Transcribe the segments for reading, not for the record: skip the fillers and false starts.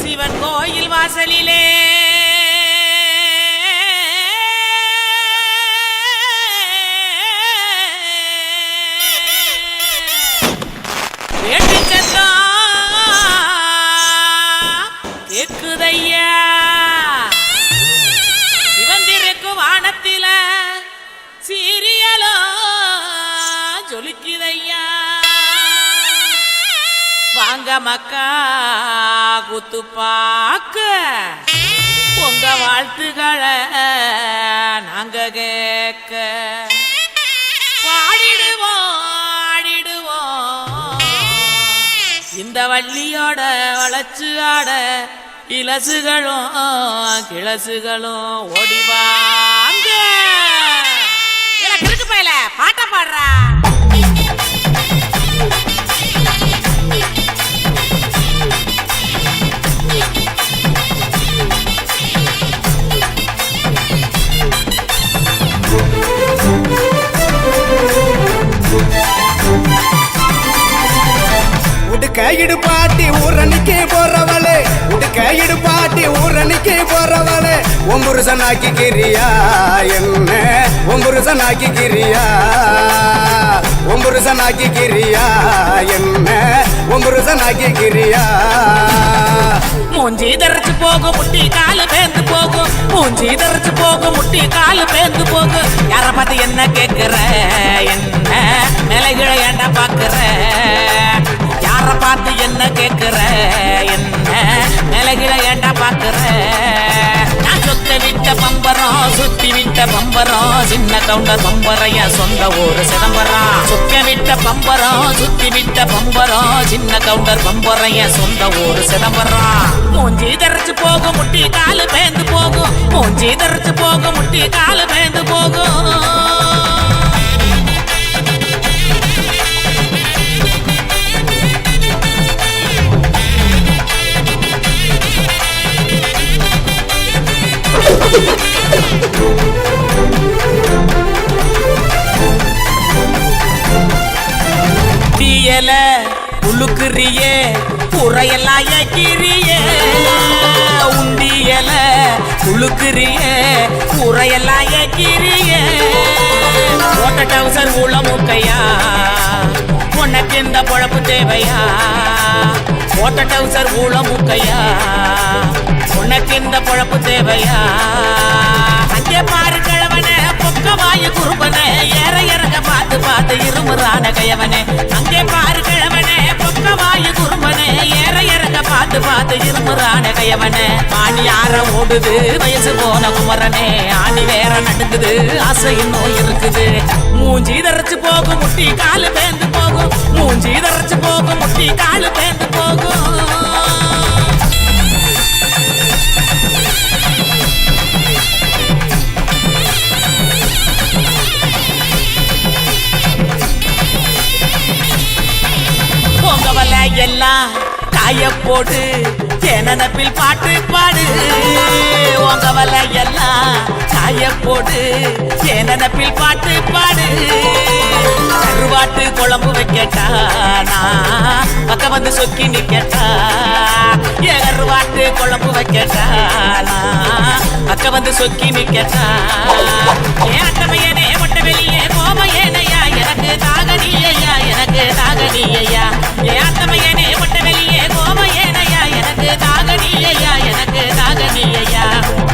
சிவன் கோயில் வாசலிலே கேக்குதையா சிவந்திருக்கு வானத்தில சீரியலோ ஜொலிக்குதையா வாங்க மக்கா குத்து பாக்க உங்க வாழ்த்துக்களை நாங்க கேட்க பாடிடுவோம் ஆடிடுவோம் இந்த வள்ளியோட வளர்ச்சி ஆட இலசுகளும் கிளசுகளும் ஓடிவாங்க கிறுக்கு பையல பாட்ட பாடுறா உடுக்கையிடு பாட்டி ஊரணிக்கு போறவளே உடுக்கையிடு பாட்டி ஊரணிக்கு போறவளே ஒம்புருசனாக்கி கிரியா என்ன ஒம்புருசனாக்கி கிரியா ஒம்புருசனாக்கி கிரியா என்ன ஒம்புருசனாக்கி கிரியா மூஞ்சி தரைச்சு போகும் முட்டி காலு பேந்து போகும் மூஞ்சி தரைச்சு போகும் முட்டி காலு பேந்து போகும் யார பார்த்து என்ன கேட்கிற என்ன நிலைகளை ஏண்டா பாக்குற யார பார்த்து என்ன கேட்கிற என்ன நிலைகளை ஏண்டா பாக்குற நான் சொத்த விட்ட பம்பரம் சுத்தி விட்ட பம்பரம் சின்ன கவுண்டர் பம்பரைய சொந்த ஊரு சிதம்பரம் சுத்த விட்ட பம்பரம் சுத்தி விட்ட பம்பரம் சின்ன கவுண்டர் பம்பரைய சொந்த ஊரு சிதம்பரம் மூஞ்சி தரைச்சு போகும் முட்டி காலு பேந்து போகும் மூஞ்சி தரைச்சு போகும் முட்டி காலு பேந்து போகும் தீயல உழுக்குறியே புறையெல்லாம் ஏக்கிறியே உண்டியல உழுக்குறியே புறையெல்லாம் ஏக்கிறியே ஓட்ட டவுசர் உள்ள மூக்கையா உனக்கு இந்த பொழப்பு தேவையா ஓட்ட டவுசர் உள்ள மூக்கையா உனக்கு இந்த பொழப்பு தேவையா அங்கே பாரு கிழவனே பொக்க வாயு குறும்பனே ஏற இறங்க பார்த்து பார்த்து இருமுறான கையவனே அங்கே பாரு கிழவனே பொக்க வாயு குறும்பனே ஏற இறங்க பார்த்து பார்த்து இருமுறான கையவனே ஆணி யார ஓடுது வயசு போன குமரனே ஆணி வேற நடுங்குது ஆசை இன்னும் இருக்குது மூஞ்சி தரைச்சு போகும் முட்டி காலு பேந்து போகும் மூஞ்சி தரைச்சு போகும் முட்டி காலு பேந்து போகும் பொங்கவலை எல்லாம் காய போடு தேனப்பில் பாட்டு பாடு பொங்கவலை எல்லாம் காய போடு தேனப்பில் பாட்டு பாடு கருவாட்டு குழம்பு வைக்கட்டா நான் பக்கம் வந்து சொக்கி நிக்கட்டா ஏ கருவாட்டு குழம்பு வைக்கட்டா நான் பக்கம் வந்து சொக்கி நிக்கட்டா ஏ அட்டமையனே மொட்டை வெளியே கோமையேனையா எனக்கு தாகனியா எனக்கு தாகனியா ஏ அட்டமையனே மொட்டை வெளியே கோமையேனையா எனக்கு தாகனியா எனக்கு தாகனியா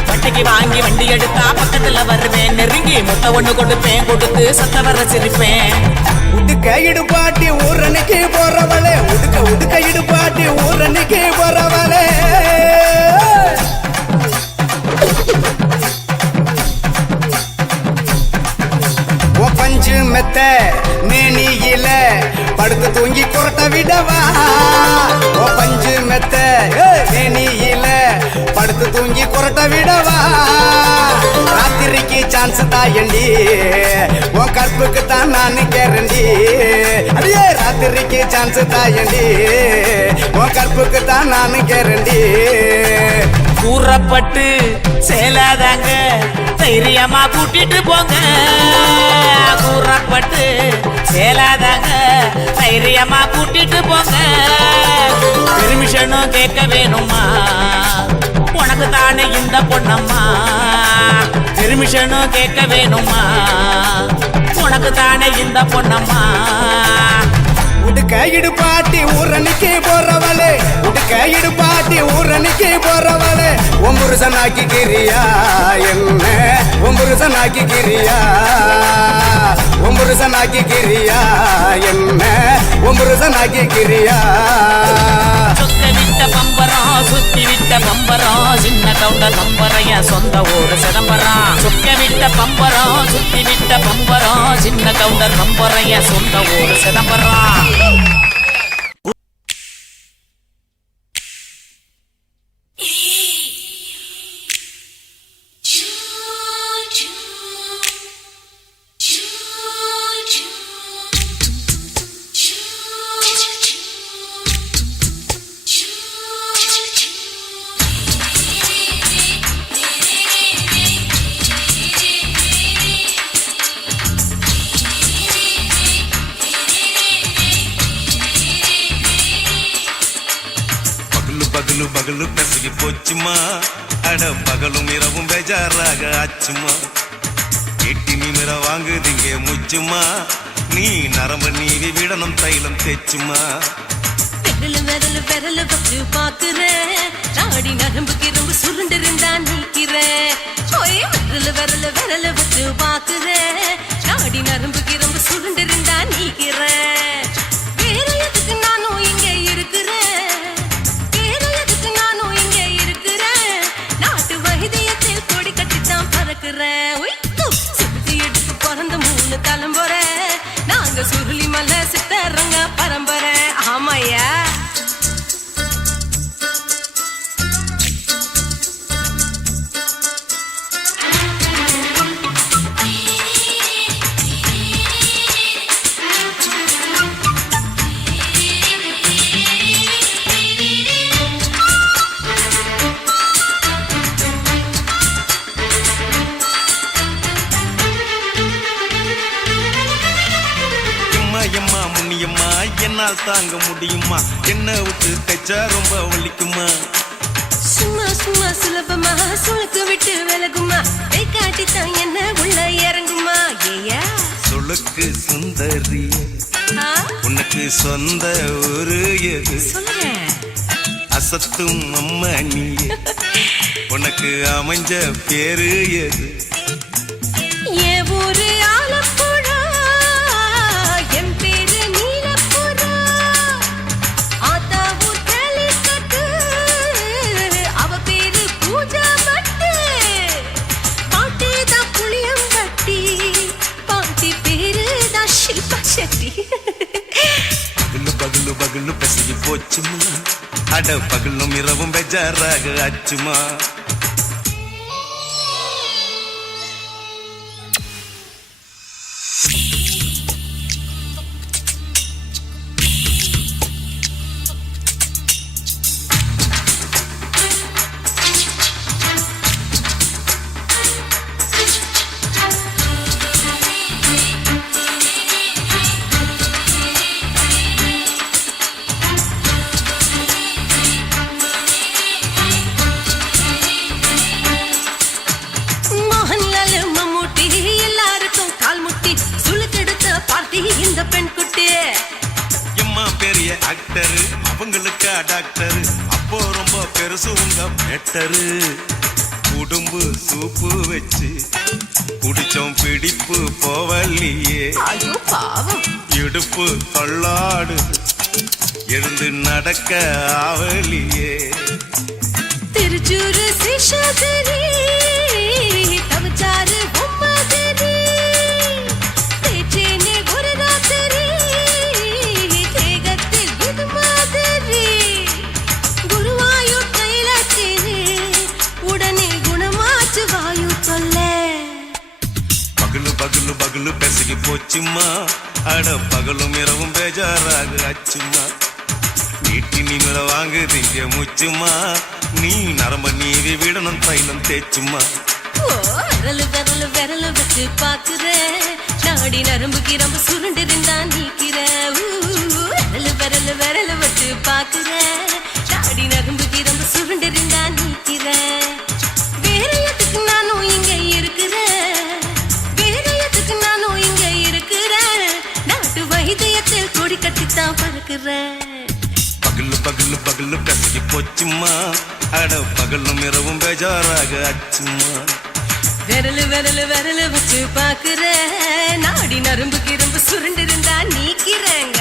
வட்டிக்கு வாங்கி வண்டி எடுத்தா பக்கத்துல வருவேன் நெருங்கி முட்டை ஒண்ணு கொடுப்பேன் கொடுத்து சத்த வர சிரிப்பேன் உடுக்கையிடு பாட்டி ஊரணிக்கு போறவளே உடுக்கையிடு பாட்டி ஊரணிக்கு போறவளே பஞ்சு மெத்த மேனியில படுத்து தூங்கி குரட்ட விடவா பஞ்சு மெத்த மேனியில படுத்து தூங்கி குரட்ட விடவா ராத்திரிக்கு சான்ஸ் தாயண்டி உன் கற்புக்கு தான் நான் கேரண்டி அடியே ராத்திரிக்கு சான்ஸ் தாயண்டி உன் கற்புக்கு தான் நான் கேரண்டி கூறப்பட்டு சேலாதாங்க தைரியமா கூட்டிட்டு போங்க கூறப்பட்டு சேலாதாங்க தைரியமா கூட்டிட்டு போங்க பெர்மிஷனும் கேட்க வேணுமா உனக்கு தானே இந்த பொண்ணம்மா பெர்மிஷனும் கேட்க வேணுமா உனக்கு தானே இந்த பொண்ணம்மா உடுக்க இடுப்பாட்டி ஊரணிக்கு போறவளே உடுக்க இடுப்பாட்டி ஊரணிக்கு போறவளே ஒம்புருசனாக்கி கிரியா என்ன ஒம்புருசனாக்கி கிரியா ஒம்புருசனாக்கி கிரியா என்ன ஒம்புருசனாக்கி கிரியா சுத்த விட்ட பம்பரம் சுத்தி விட்ட பம்பரம் சின்ன கவுண்டர் பம்பரைய சொந்த ஊர் சிதம்பரம் சுத்த விட்ட பம்பரம் சுத்தி விட்ட பம்பரம் சின்ன கவுண்டர் பம்பரைய சொந்த ஊர் சிதம்பரம் பகலு பகலு பெசகி போச்சுமா அட பகலும் இரவும் பேஜாராக ஆச்சுமா எட்டி நிமிர வாங்குதிங்க முச்சுமா நீ நரம்ப நீவி விடணும் தைலம் தேச்சுமா விரல விரல வச்சு பாக்குறேன் நாடி நரம்பு கிரம்பு சுருண்டு இருந்தா நீக்கிறேன் விரல விரல வச்சு பாக்குறேன் நாடி நரம்பு கிரம்பு சுருண்டு இருந்தா நீக்கிறேன் வேற எதுக்கு நானும் இங்க இருக்கிறேன் வேற எதுக்கு நானும் இங்க இருக்கிறேன் நாட்டு வைத்தியத்தில் கொடி கட்டித்தான் பறக்குறேன் சுத்தி எடுத்து பிறந்த 3 தலைமுறை நாங்க சுருளி மலை சித்தரங்க பரம்பரை ஆமையா எம்மா முன்னியம்மா என்னால் தாங்க முடியுமா என்ன விட்டு தைச்சா ரொம்ப வலிக்குமா சும்மா சும்மா சுலபமா சுளுக்கு விட்டு விலகுமா கை காட்டித்தான் என்ன உள்ள இறங்குமா ஏயா சொலுக்கு சுந்தரி உனக்கு சொந்த ஊரு எது சொல்றேன் அசத்தும் அம்மா நீ உனக்கு அமைஞ்ச பேரு எது என் ஊரு ஆலப்புழா என் பேரு நீலப்புறா ஆத்தா ஊர் கேலிக்கட்டு அவ பேரு பூஜா பட்டு பாட்டி தான் புளியம்பட்டி பாட்டி பேரு தான் ஷில்பா செட்டி பகலு பகலு பகலு பெசகி போச்சுமா அட பகலும் இரவும் பெஜாராக ஆச்சுமா இந்த பெண் குட்டி எம்மா பெரிய ஆக்டர் அவங்களுக்கா டாக்டர் அப்போ ரொம்ப பெருசு உங்க மேட்டரு குடும்பு சூப்பு வச்சு குடிச்சோம் பிடிப்பு போவல்லையே ஐயோ பாவம் இடுப்பு தள்ளாடு எழுந்து நடக்க ஆவலியே திருச்சூரு சிஷாதிரி தவச்சாரு பொம்மாதிரி தேச்சேனே ஒரு ராத்திரி தேகத்தில் இது மாதிரி குருவாயூர் கைலாச்சேனே உடனே குணமாச்சு வாயு சொல்ல பகலு பகலு பகலு பெசகி போச்சுமா அட பகலும் இரவும் பேஜாராக ஆச்சுமா நீட்டி நீங்கள வாங்குதீங்க முச்சுமா நீ நரம்ப நீவி விடணும் தைலம் தேச்சுமா விரலு விரலு விரலு வச்சு பாக்குற நாடி நரம்பு கிரம்பு சுருண்டு இருந்தா நீக்கிற இதயத்தில் கொடி கட்டித்தான் பறக்குற பகலு பகலு பகலு கசகி போச்சுமா அட பகலும் இரவும் பேஜாராக அச்சுமா விரலு விரலு விரலு வச்சு பாக்குற நாடி நரம்பு கிரும்பு சுருண்டு இருந்தா நீக்கிறேங்க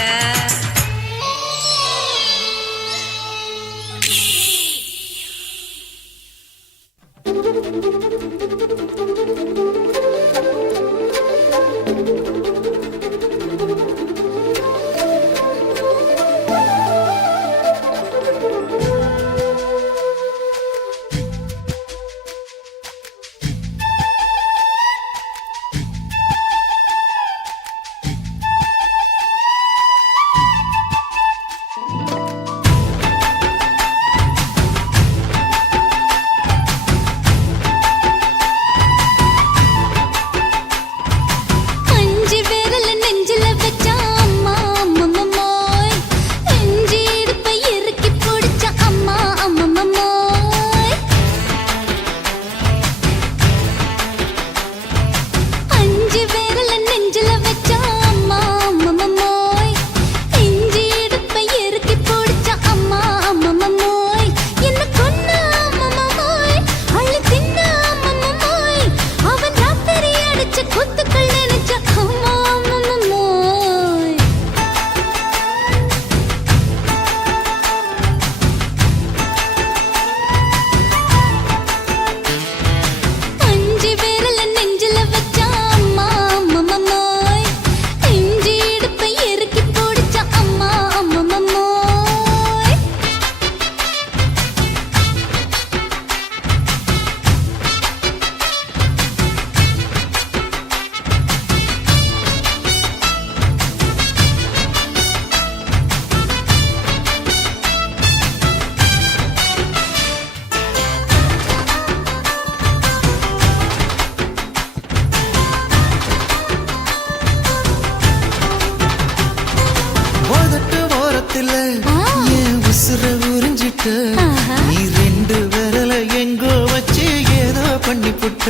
நீ ரெண்டு விரல எங்கோ வச்சு ஏதோ பண்ணி புட்ட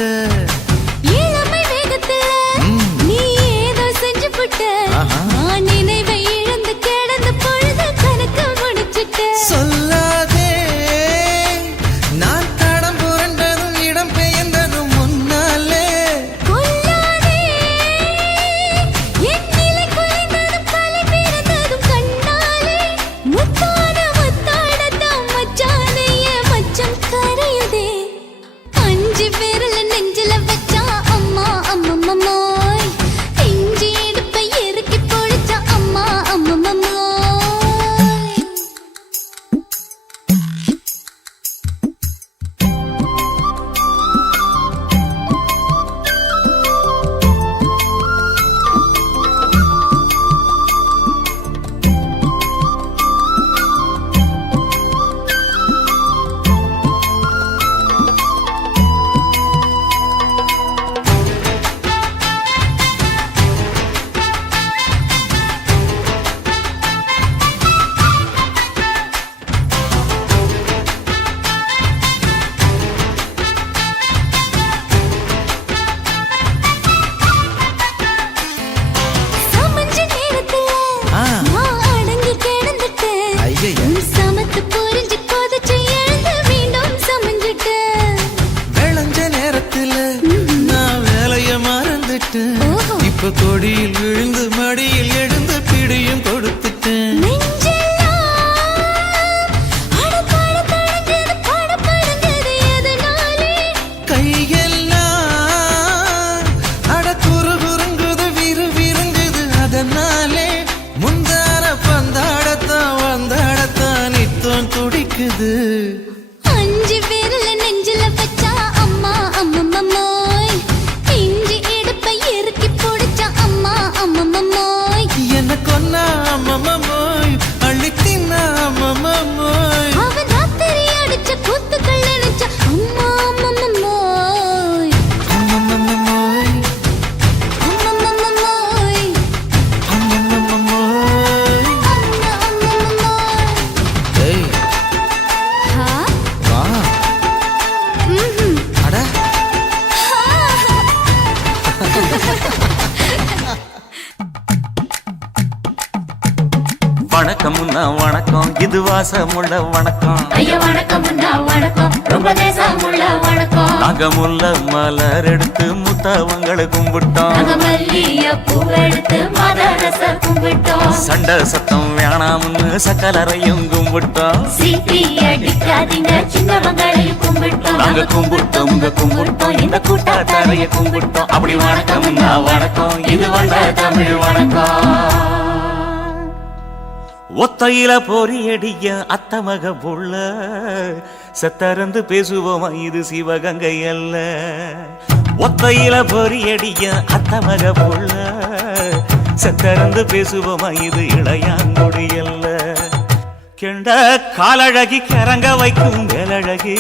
இளமை வேகத்துல நீ ஏதோ செஞ்சு புட்ட நான் நினைவை இழந்து கிடந்த பொழுது கணக்கு முடிச்சிட்ட சொல்லாதே நான் தடம் புரண்டதும் இடம் பெயர்ந்ததும் முன்னாலே கொல்லாதே என் நிலை குலைந்ததும் கலை பிறந்ததும் கண்ணாலே முத்தான முத்தாடத்தான் மச்சான் வணக்கம்னா வணக்கம் இது வாசமுள்ள வணக்கம் ஐயா வணக்கம் வணக்கம் ரொம்ப தேசமுள்ள வணக்கம் நாங்க முல்ல மலர் எடுத்து முத்தவங்களை கும்பிட்டோம் நாங்க மல்லிய பூவெடுத்து மதரச கும்பிட்டோம் சண்டை சத்தம் வேணாம்னு சக்கலரையும் கும்பிட்டோம் சீட்டி அடிக்காதீங்க சின்னவங்களையும் கும்பிட்டோம் நாங்க கும்பிட்டோம் உங்க கும்பிட்டோம் இந்த கூட்டாத்தாரைய கும்பிட்டோம் அப்படி வணக்கம்னா வணக்கம் இது வந்த தமிழ் வணக்கம் ஒத்தையில பொறியடிய அத்தமக புள்ள செத்தறந்து பேசுவோமா இது சிவகங்கை அல்ல ஒத்தையில பொறியடிய அத்தமக புள்ள செத்தறந்து பேசுவோமா இது இளையாங்குடி அல்ல கெண்ட காலழகி கிறங்க வைக்கும் வேலழகி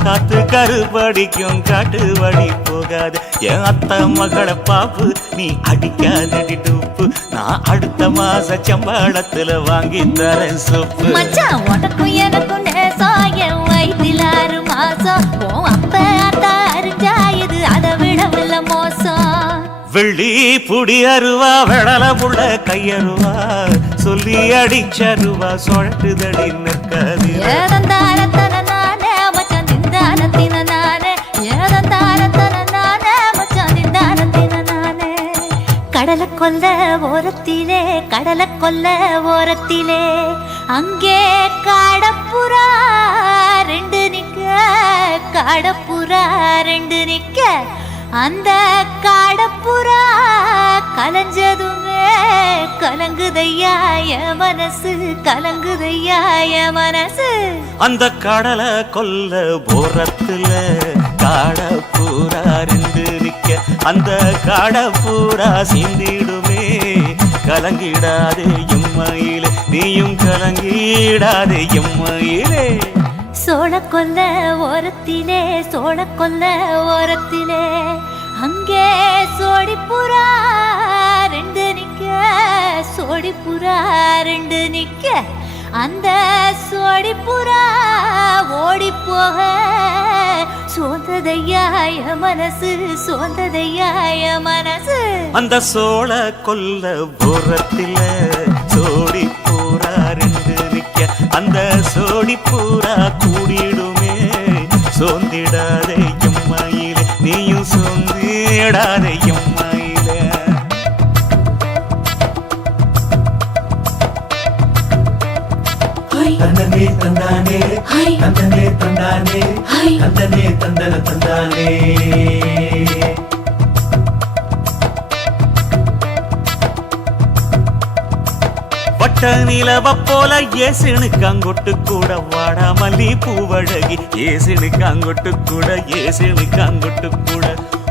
காத்து கருப்படிக்கும் காட்டு வழி போகாது என் அத்த மகளை பாப்பு நீ அடிக்காதடி டூப்பு நான் அடுத்த மாச சம்பளத்துல வாங்கி தரேன் சொப்பு மச்சான் உனக்கும் எனக்கும் நேசம் என் வயிற்றில் 6 மாசம் உன் அப்ப அத்தா அறிஞ்சா இது அதை விடவில்ல மோசம் வெள்ளி புடி அருவா வெடல புள்ள கையருவா சொல்லி அடிச்சருவா சொழட்டுதடி நிற்காது ஏதந்தாரத்தன நானே மச்சான் திந்தாரத்தின நானே ஏதந்தாரத்தன நானே மச்சான் திந்தாரத்தின நானே கடலை கொல்ல ஓரத்திலே அங்கே காடப்புறா ரெண்டு நிக்க அந்த காடப்புறா கலஞ்சதுமே கலங்குதையா என் மனசு அந்த கடலை கொல்ல போரத்துல காடப்பூரா ரெண்டு நிக்க அந்த காடப்பூரா சிந்திடுமே கலங்கிடாதே எம்மையிலே நீயும் கலங்கிடாதே எம்மையிலே சோழக்கொல்ல ஓரத்திலே அங்கே சோடிப்புறா ரெண்டு நிக்க அந்த சோடிப்புறா ஓடி போக சோந்ததையாய மனசு அந்த சோழ கொல்ல போரத்தில சோடி பூரா ரெண்டு நிக்க அந்த சோடி பூரா கூடிடுமே சோந்திடாதே எம்மையிலே நீயும் சோந்திடாதே எம்மையிலே தந்தனே தந்தானே தந்தனே தந்தானே தந்தனே தந்தன தந்தானே வட்ட நிலவ போல ஏசுனுக்கு அங்கொட்டு கூட வாடா மல்லி பூவழகி ஏசுனுக்கு அங்கொட்டு கூட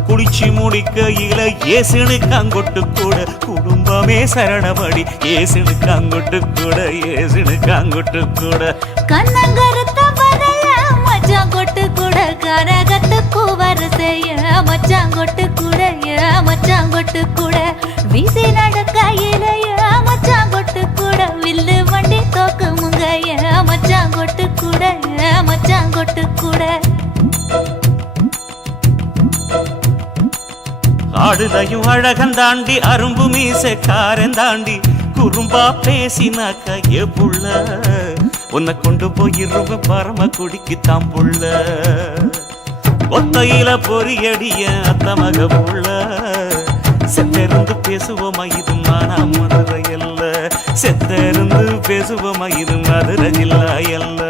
குளிச்சு முடிக்கையில ஏசுனுக்கு அங்கொட்டு கூட குடும்பமே சரணபடி ஏசுனுக்கு அங்கொட்டு கூட கண்ணங்கருத்த வரைய மச்சான் கொட்டு கூட கரகத்துக்கு வரிசைய மச்சான் கொட்டு கூட வீசி நடக்கையில மச்சான் கொட்டு கூட வில்லு வண்டி தோக்குமுங்க மச்சான் கொட்டு கூட ஆடுதையும் அழகந்தாண்டி அரும்பு மீசக்காரந்தாண்டி குறும்பா பேசினாக்க ஏ புள்ள உன்னை கொண்டு போயிருவ பரம குடிக்கு தாம்புள்ள ஒத்தையில பொறியடிய அத்தமக புள்ள செத்தெருந்து பேசுவோமா இது மானா மதுரை அல்ல செத்தெருந்து பேசுவோமா இது மதுரை ஜில்லா அல்ல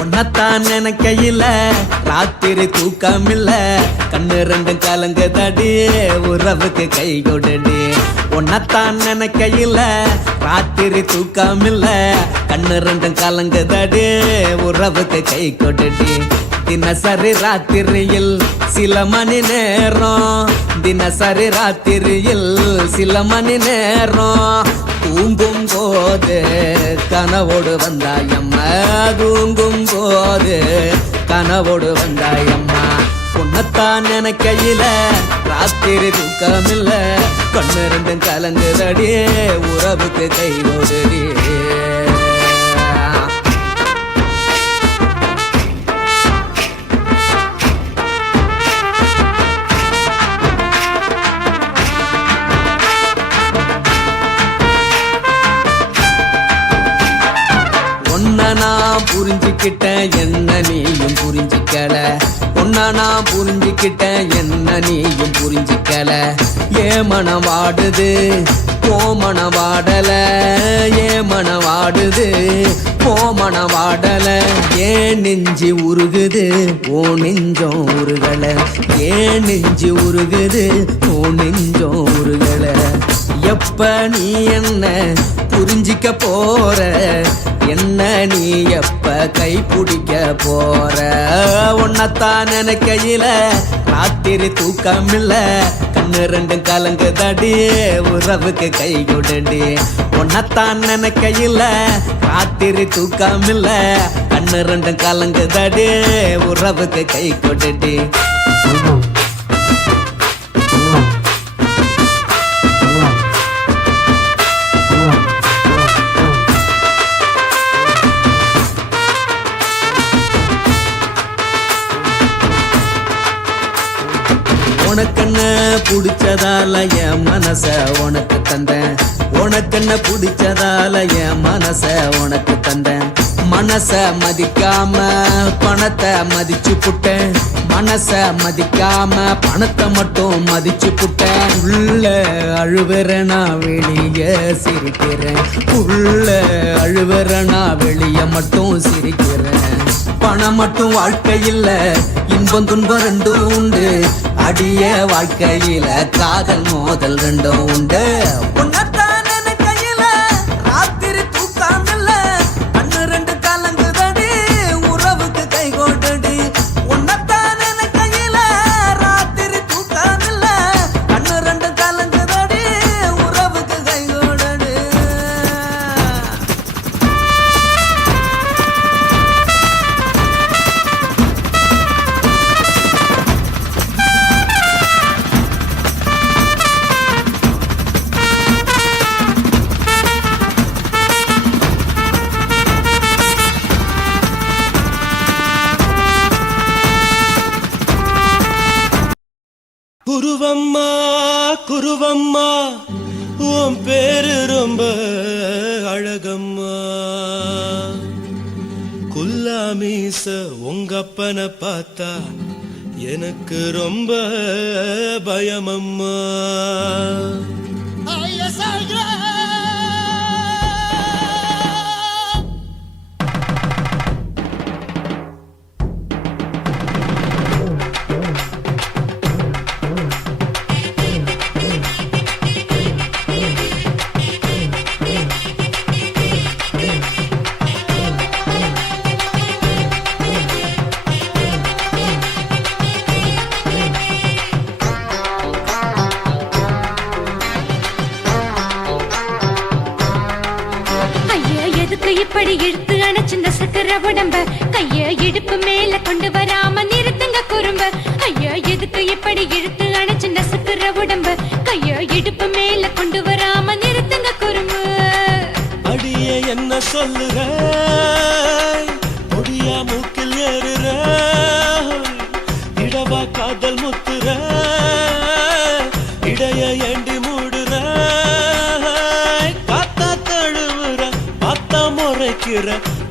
உன்னத்தான் நினைக்கையில ராத்திரி தூக்கமில்ல கண்ணு ரெண்டும் கலங்கு தடி உறவுக்கு கை கொடுடி உன்னத்தான் நினைக்கையில ராத்திரி தூக்கமில்ல கண்ணு ரெண்டும் கலங்குதடி உறவுக்கு கை கொட்டுடி தினசரி ராத்திரியில் சில மணி நேரம் தினசரி ராத்திரியில் சில மணி நேரம் தூங்கும் போது கனவோடு வந்தாயம்மா தூங்கும் போது கனவோடு வந்தாயம்மா உன்னத்தான் நினைக்கையில ராத்திரி தூக்கமில்ல கண்ணு ரெண்டும் கலங்குதடி உறவுக்கு கை கொடுடி நான் புரிஞ்சுக்கிட்டேன் என்ன நீயும் புரிஞ்சிக்கல உன்ன நான் புரிஞ்சுக்கிட்டேன் என்ன நீயும் புரிஞ்சிக்கல ஏன் மனம் வாடுது போ மனம் வாடல ஏன் மனம் வாடுது போ மனம் வாடல ஏன் நெஞ்சு உருகுது ஓ நெஞ்சம் உருகல ஏன் நெஞ்சு உருகுது ஓ நெஞ்சம் உருகல எப்ப நீ என்ன புரிஞ்சிக்க போற என்ன நீ எப்ப கை பிடிக்க போற உன்னத்தான் நினைக்கையில ராத்திரி தூக்கமில்ல கண்ணு ரெண்டும் கலங்குதடி உறவுக்கு கை கொடுடி உன்னத்தான் நினைக்கையில ராத்திரி தூக்கமில்ல கண்ணு ரெண்டும் கலங்குதடி உறவுக்கு கை கொடுடி உனக்கென்ன பிடிச்சதால என் மனச உனக்கு தந்தேன் உனக்கென்ன பிடிச்சதால என் மனச உனக்கு தந்தேன் மனச மதிக்காம பணத்தை மதிச்சு புட்டேன் மனச மதிக்காம பணத்தை மட்டும் மதிச்சு புட்டேன் உள்ள அழுவுற நான் வெளியே சிரிக்கிறேன் உள்ள அழுவுற நான் வெளியே மட்டும் சிரிக்கிறேன் பணம் மட்டும் வாழ்க்கையில் இன்பம் துன்பம் ரெண்டும் உண்டு அடிய வாழ்க்கையில காதல் மோதல் ரெண்டும் உண்டு உன்னத்தான் நினைக்கையில ராத்திரி தூக்கமில்ல கண்ணு ரெண்டு கலங்குதடி உறவுக்கு கை கொடுடி உன்னத்தான் நினைக்கையில ராத்திரி தூக்கமில்ல கண்ணு ரெண்டு கலங்குதடி உறவுக்கு கை கொடுடி குருவம்மா குருவம்மா உன் பேரு ரொம்ப அழகம்மா குல்லாமீச உங்க அப்பனை பார்த்தா எனக்கு ரொம்ப பயமம்மா இப்படி இழுத்து அணைச்சிருந்த சக்கர உடம்ப கைய இடுப்பு மேல கொண்டு வராம நிறுத்துங்க குறும்ப ஐயா எதுக்கு இப்படி இழுத்து அணைச்சிருந்த சக்கர உடம்ப கைய இடுப்பு மேல கொண்டு வராம நிறுத்துங்க குறும்பு அடியே என்ன சொல்லுற முடியா மூக்கில் ஏறுற இடவா காதல் முத்துற இடைய ஏண்டி மூடுற காத்தா தழுவுற பார்த்தா முறைக்கிற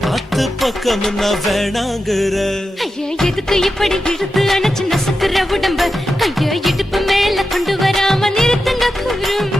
பத்து பக்கம் நான் வேணாங்குற ஐயா எதுக்கு இப்படி இழுத்து அணைச்சு நசுக்குற உடம்ப கைய இடுப்பு மேல கொண்டு வராம நிறுத்துங்க குறும்ப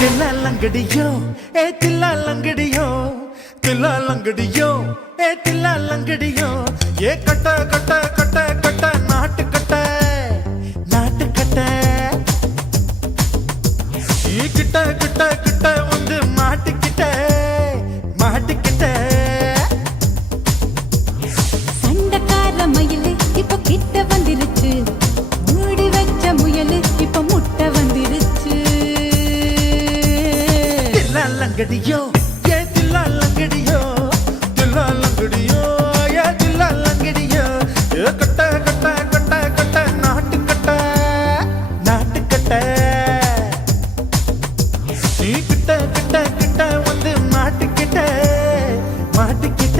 தில்லாலங்கடியோ ஏ தில்லாலங்கடியோ தில்லாலங்கடியோ ஏ தில்லாலங்கடியோ ஏ கட்ட கட்ட கட்ட கட்ட நாட்டு கட்ட நாட்டு கட்ட நீ கிட்ட கிட்ட கிட்ட வந்து மாட்டிக்கிட்ட மாட்டிக்கிட்ட சண்டக்கார மயிலு இப்ப கிட்ட வந்துருச்சு மூடி வச்ச முயலு இப்ப முட்டை வந்துருச்சு தில்லாலங்கடியோ ஏ தில்லாலங்கடியோ தில்லாலங்கடியோ ஏ தில்லாலங்கடியோ ஏ கட்ட கட்ட கட்ட கட்ட நாட்டு கட்ட நாட்டு கட்ட நீ கிட்ட கிட்ட கிட்ட வந்து மாட்டிக்கிட்ட மாட்டிக்கிட்ட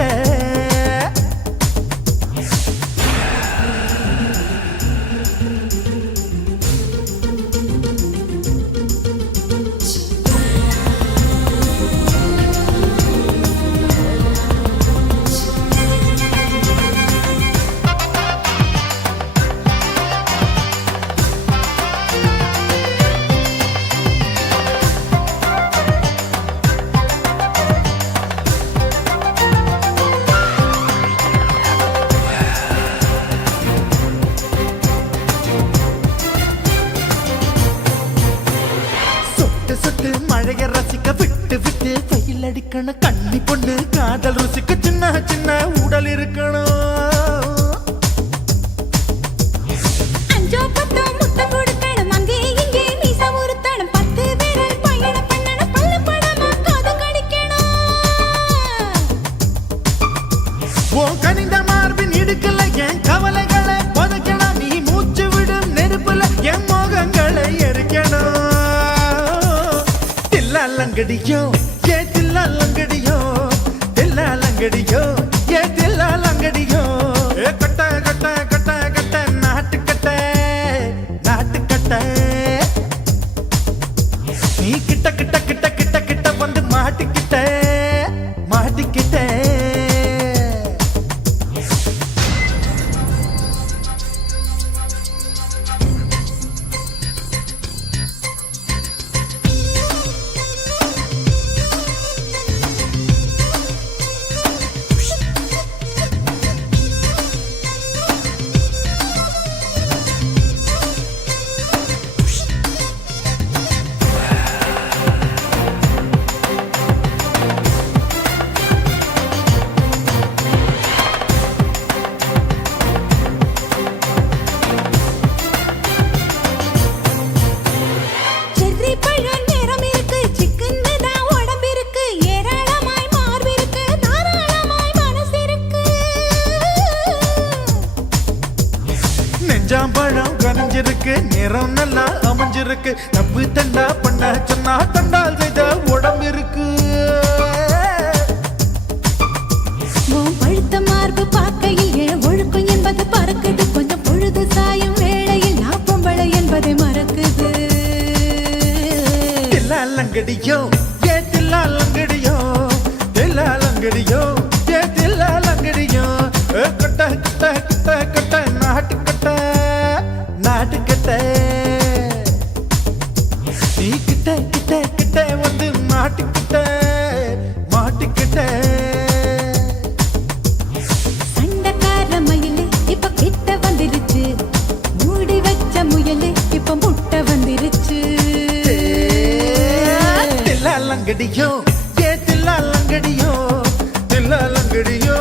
சொட்டு சொட்டு மழைய ரசிக்க விட்டு விட்டு வெயில் அடிக்கணும் கண்ணி பொண்ணு காதல் ருசிக்க சின்ன சின்ன உடல் இருக்கணும் அஞ்சோ பத்தோ முட்டை கொடுக்கணும் அங்கே இங்கே மீச உருத்தணும் 10 விரல் பயணம் பண்ணணும் பல்ல படமா காது கடிக்கணும் உன் கனிந்த மார்பின் இடுக்கல என் கவலைகளை புதைக்கணும் நீ மூச்சு விடும் நெருப்புல என் மோகங்களை எரிக்கணும் தில்லாலங்கடியோ ஏ தில்லாலங்கடியோ தில்லாலங்கடியோ ஏ தில்லாலங்கடியோ ஏ கட்ட கட்ட கட்ட கட்ட நாட்டு கட்ட நாட்டு கட்ட நீ கிட்ட கிட்ட கிட்ட கிட்ட கிட்ட வந்து மாட்டிக்கிட்ட மாட்டிக்கிட்ட செர்ரி பழம் நிறம் இருக்கு சிக்கன்னு தான் உடம்பு இருக்கு ஏராளமாய் மார்பு இருக்கு தாராளமாய் மனசு இருக்கு நெஞ்சாம்பழம் கனிஞ்சிருக்கு நிறம் நல்லா அமைஞ்சிருக்கு நப்பு தண்டா பண்ண சொன்னா தண்டால் செய்த உடம்பு இருக்கு உன் பழுத்த மார்பு பார்க்கையில் என் ஒழுக்கம் என்பது பறக்குது கொஞ்சம் பொழுது சாயும் வேளையில் நான் பொம்பளை என்பதை மறக்குது தில்லாலங்கடியோ ஏ தில்லாலங்கடியோ தில்லாலங்கடியோ ஏ தில்லாலங்கடியோ ஏ கட்ட கட்ட கட்ட கட்ட நாட்டு கட்ட நாட்டு கட்ட நீ கிட்ட கிட்ட கிட்ட வந்து மாட்டிக்கிட்ட மாட்டிக்கிட்ட சண்டக்கார மயிலு இப்ப கிட்ட வந்துருச்சு மூடி வச்ச முயலு இப்ப முட்டை வந்துருச்சு தில்லாலங்கடியோ ஏ தில்லாலங்கடியோ தில்லாலங்கடியோ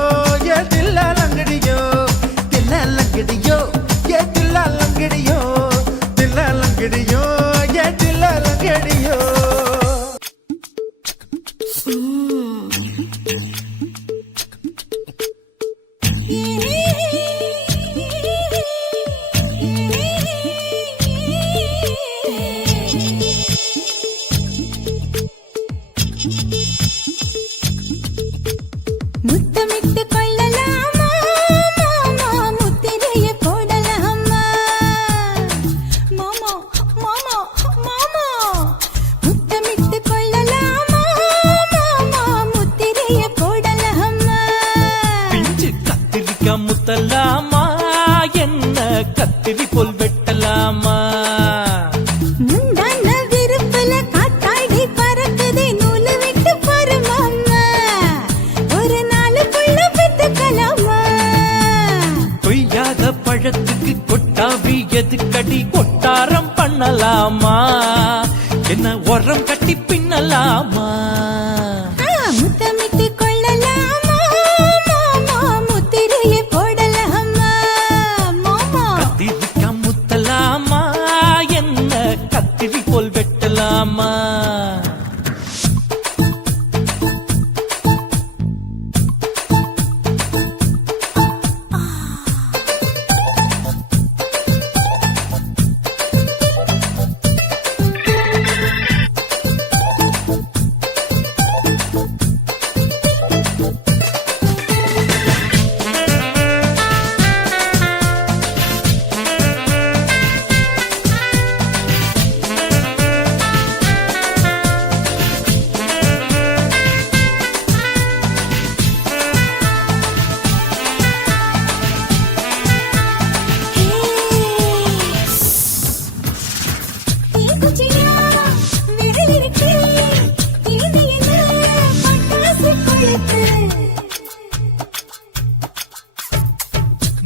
ஏ தில்லாலங்கடியோ தில்லாலங்கடியோ ஏ தில்லாலங்கடியோ தில்லாலங்கடியோ ஏ தில்லாலங்கடியோ Yeah. எதுக்கடி கொட்டாரம் பண்ணலாமா என்ன உரம் கட்டி பின்னலாமா முத்தமிட்டு கொள்ளலாமா மாமா முத்திரையை போடலாமா மாமா கத்திரிக்கா முத்தலாமா என்ன கத்திரி போல் வெட்டலாமா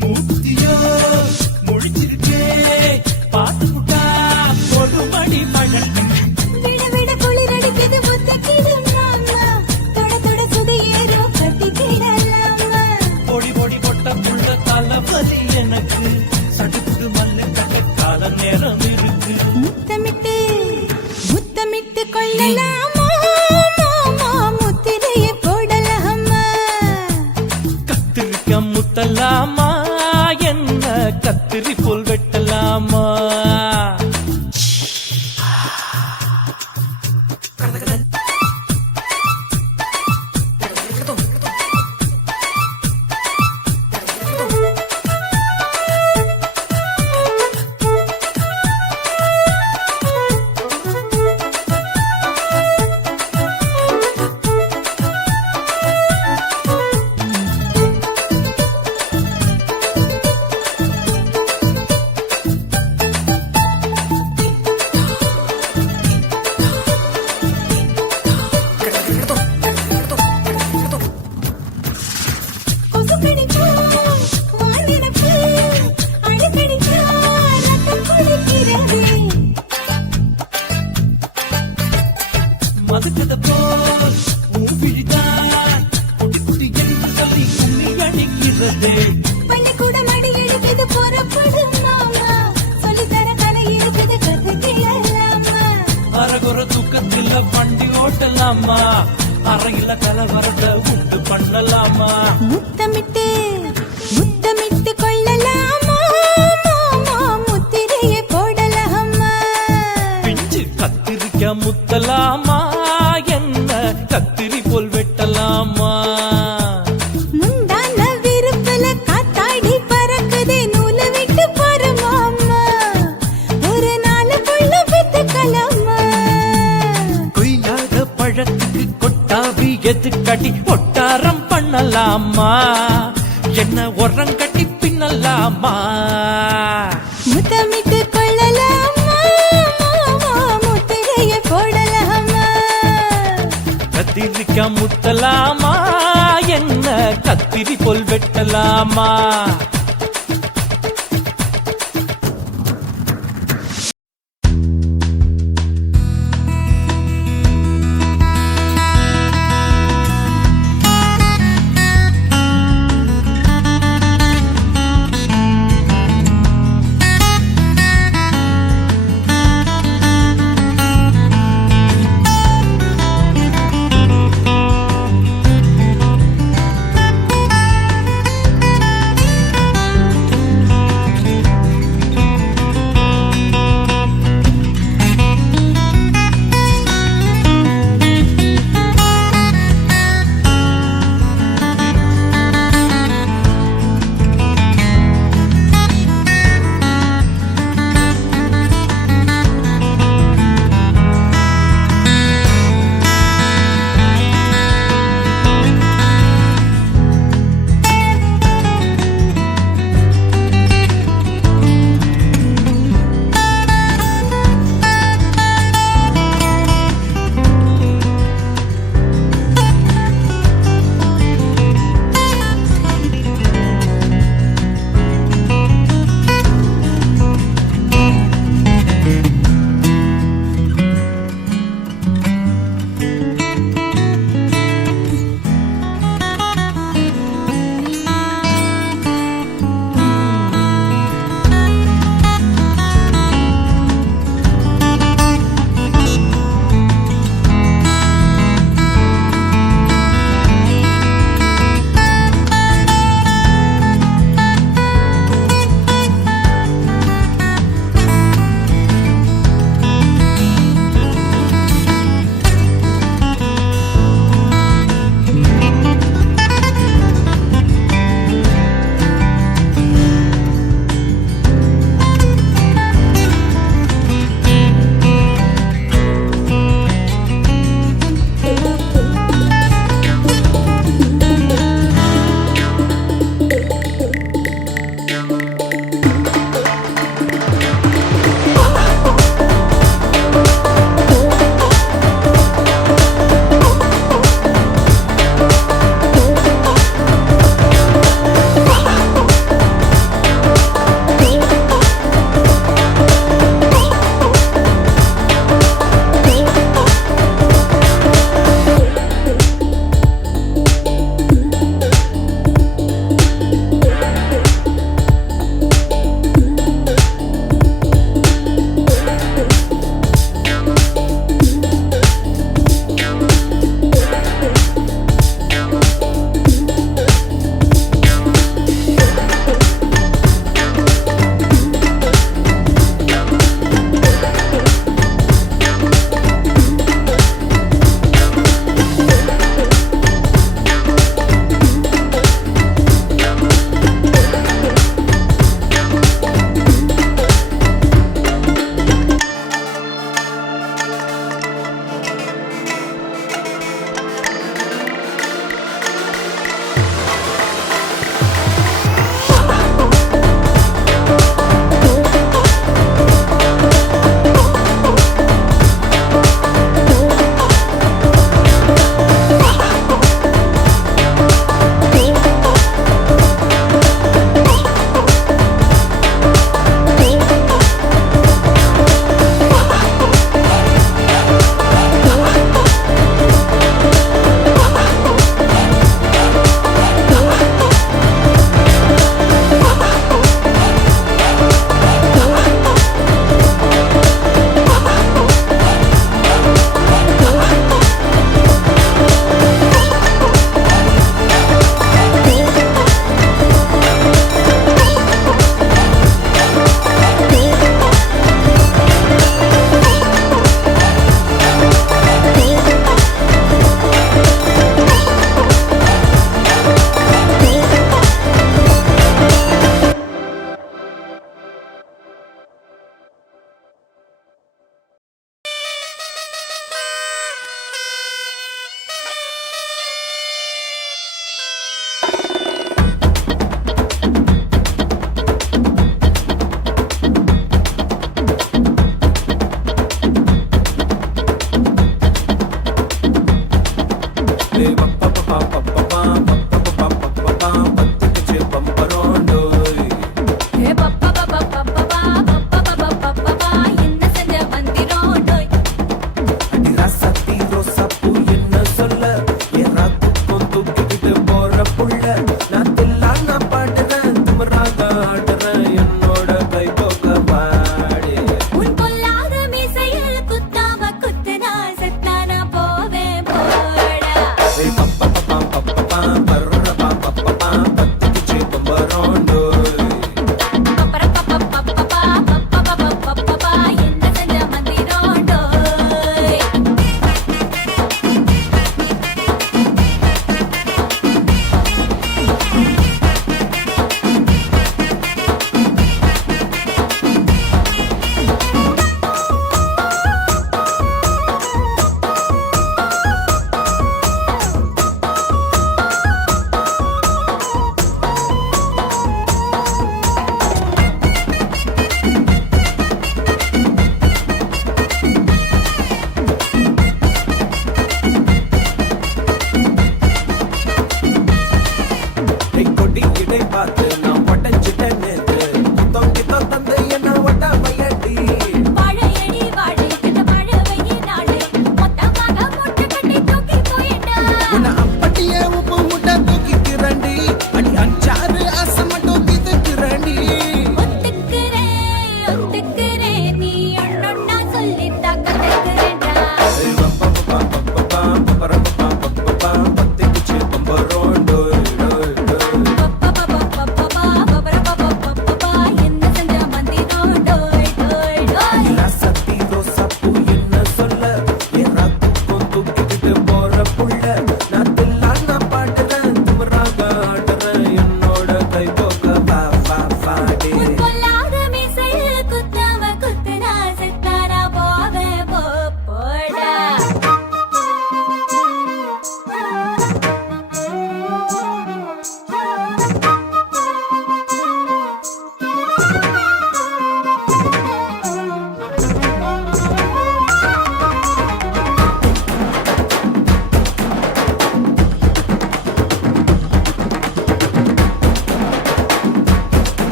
மூத்தியோ முடிச்சிருக்கே பாத்து புட்டா ஒரு மணி மழை விட விட குளிரடிக்குது முத்தக்கிடும் மாமா தொட தொட சுதையேறோ கட்டிக்கிடலாமா பொடி பொடி பொட்ட புள்ள தலைவலி எனக்கு சடுக்கு மல்லு கட்ட கால நேரம் இருக்கு முத்தமிட்டு முத்தமிட்டு கொள்ளலாமா மாமா முத்திரையை போடலாமா கத்திரிக்க முத்தலாமா என்ன கத்திரி போல் வெட்டலாமா கொசுக்கடிச்சா வானிடப்பு அடிக்கடிச்சா ரத்தம் குடிக்கிறதே மதுக்கத போல் ஊவிழிதான் குட்டி குட்டி என்று சொல்லி கும்மி அடிக்கிறதே பள்ளிக்கூடம் அடி எடுக்குது புறப்படும் மாமா சொல்லித்தர கலை இருக்குது கத்துக்கிடலாமா அரகுற தூக்கத்தில் வண்டி ஓட்டலாமா அறையில கலவரத்தை உண்டு பண்ணலாமா முத்தமிட்டு முத்தமிட்டு கொள்ளலாமா மாமா முத்திரையை போடலாமா பிஞ்சு கத்திரிக்க முத்தலாமா என்ன கத்திரி போல் வெட்டலாமா முந்தான விருப்பல காத்தாடி பறக்குதே நூலை விட்டு போற மாமா ஒரு நாளுக்குள்ள வித்துக்கலாமா கொய்யாத பழத்துக்கு கொட்டாவி எதுக்கடி ஒட்டாரம் பண்ணலாமா என்ன உரம் கட்டி பின்னலாமா முத்தமிட்டு கொள்ளலாமா மாமா முத்திரையை போடலாமா கத்திரிக்க முத்தலாமா என்ன கத்திரி போல் வெட்டலாமா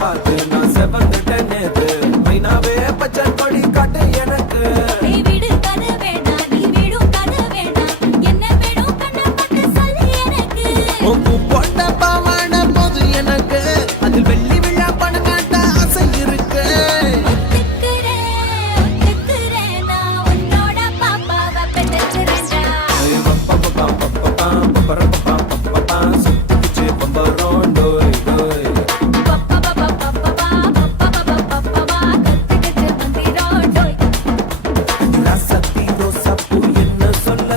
பார்த்து நான் செவந்துட்டேன் நேத்து மைனாவே பச்சை கொடி காட்டு எனக்கு நீ விடு கதை வேண்டாம் நீ விடும் கதை வேண்டாம் என்ன வேணும் கண்ணை பார்த்து சொல்லு எனக்கு உப்பு போட்ட பாவாட போது எனக்கு அதில் வெள்ளி விழா பணம் காட்ட ஆசை இருக்கு ஒத்துக்கிறேன் நான் உன்னோட பாப்பாவை பெற்றுறேன்டா சுத்திச்சு பம்பரோம் டோய் டோய் ராசத்தி ரோசாப்பூ என்ன சொல்ல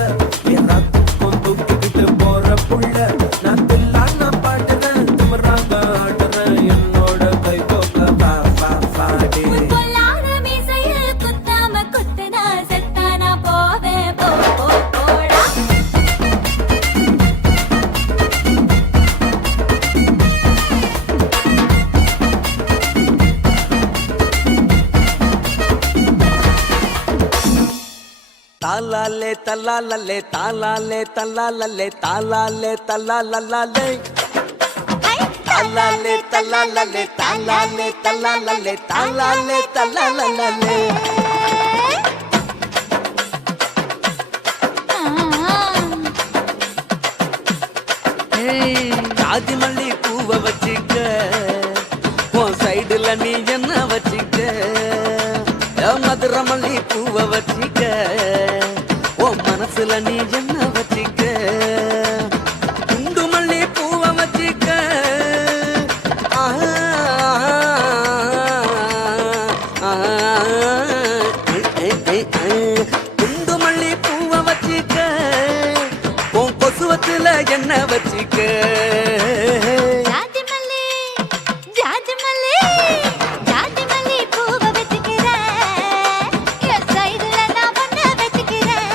எல்லாத்து கொந்துக்கிட்டு போற புள்ள நான் தில்லான பாடுறேன் திமிராக ஆடுறேன் என்னோட கை கோக்க பாடி பொல்லாத மீசையில் குத்தாம குத்துனா செத்தானா போவேன் போடா தாலாலே தல்லாலே தாலாலே தல்லாலே தாலாலே தல்லாலே தாலாலே தல்லாலே தாலாலே தல்லாலே தாலாலே தல்லாலே ஜாதி மல்லி பூவை வச்சுக்க உன் சைடுல நீ என்ன வச்சுக்க மதுரை மல்லி பூவை வச்சுக்க உன் மனசுல நீ என்ன வச்சுக்க குண்டு மல்லி பூவை வச்சுக்க குண்டு மல்லி பூவை வச்சுக்க உன் கொசுவத்துல என்ன வச்சுக்க ஜாதி மல்லி பூவை வச்சுக்கிறேன் என் சைடுல நான் பண்ண வச்சுக்கிறேன்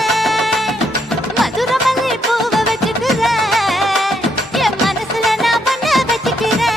மதுரை மல்லி பூவை வச்சுக்கிறேன் என் மனசுல நான் பண்ண வச்சுக்கிறேன்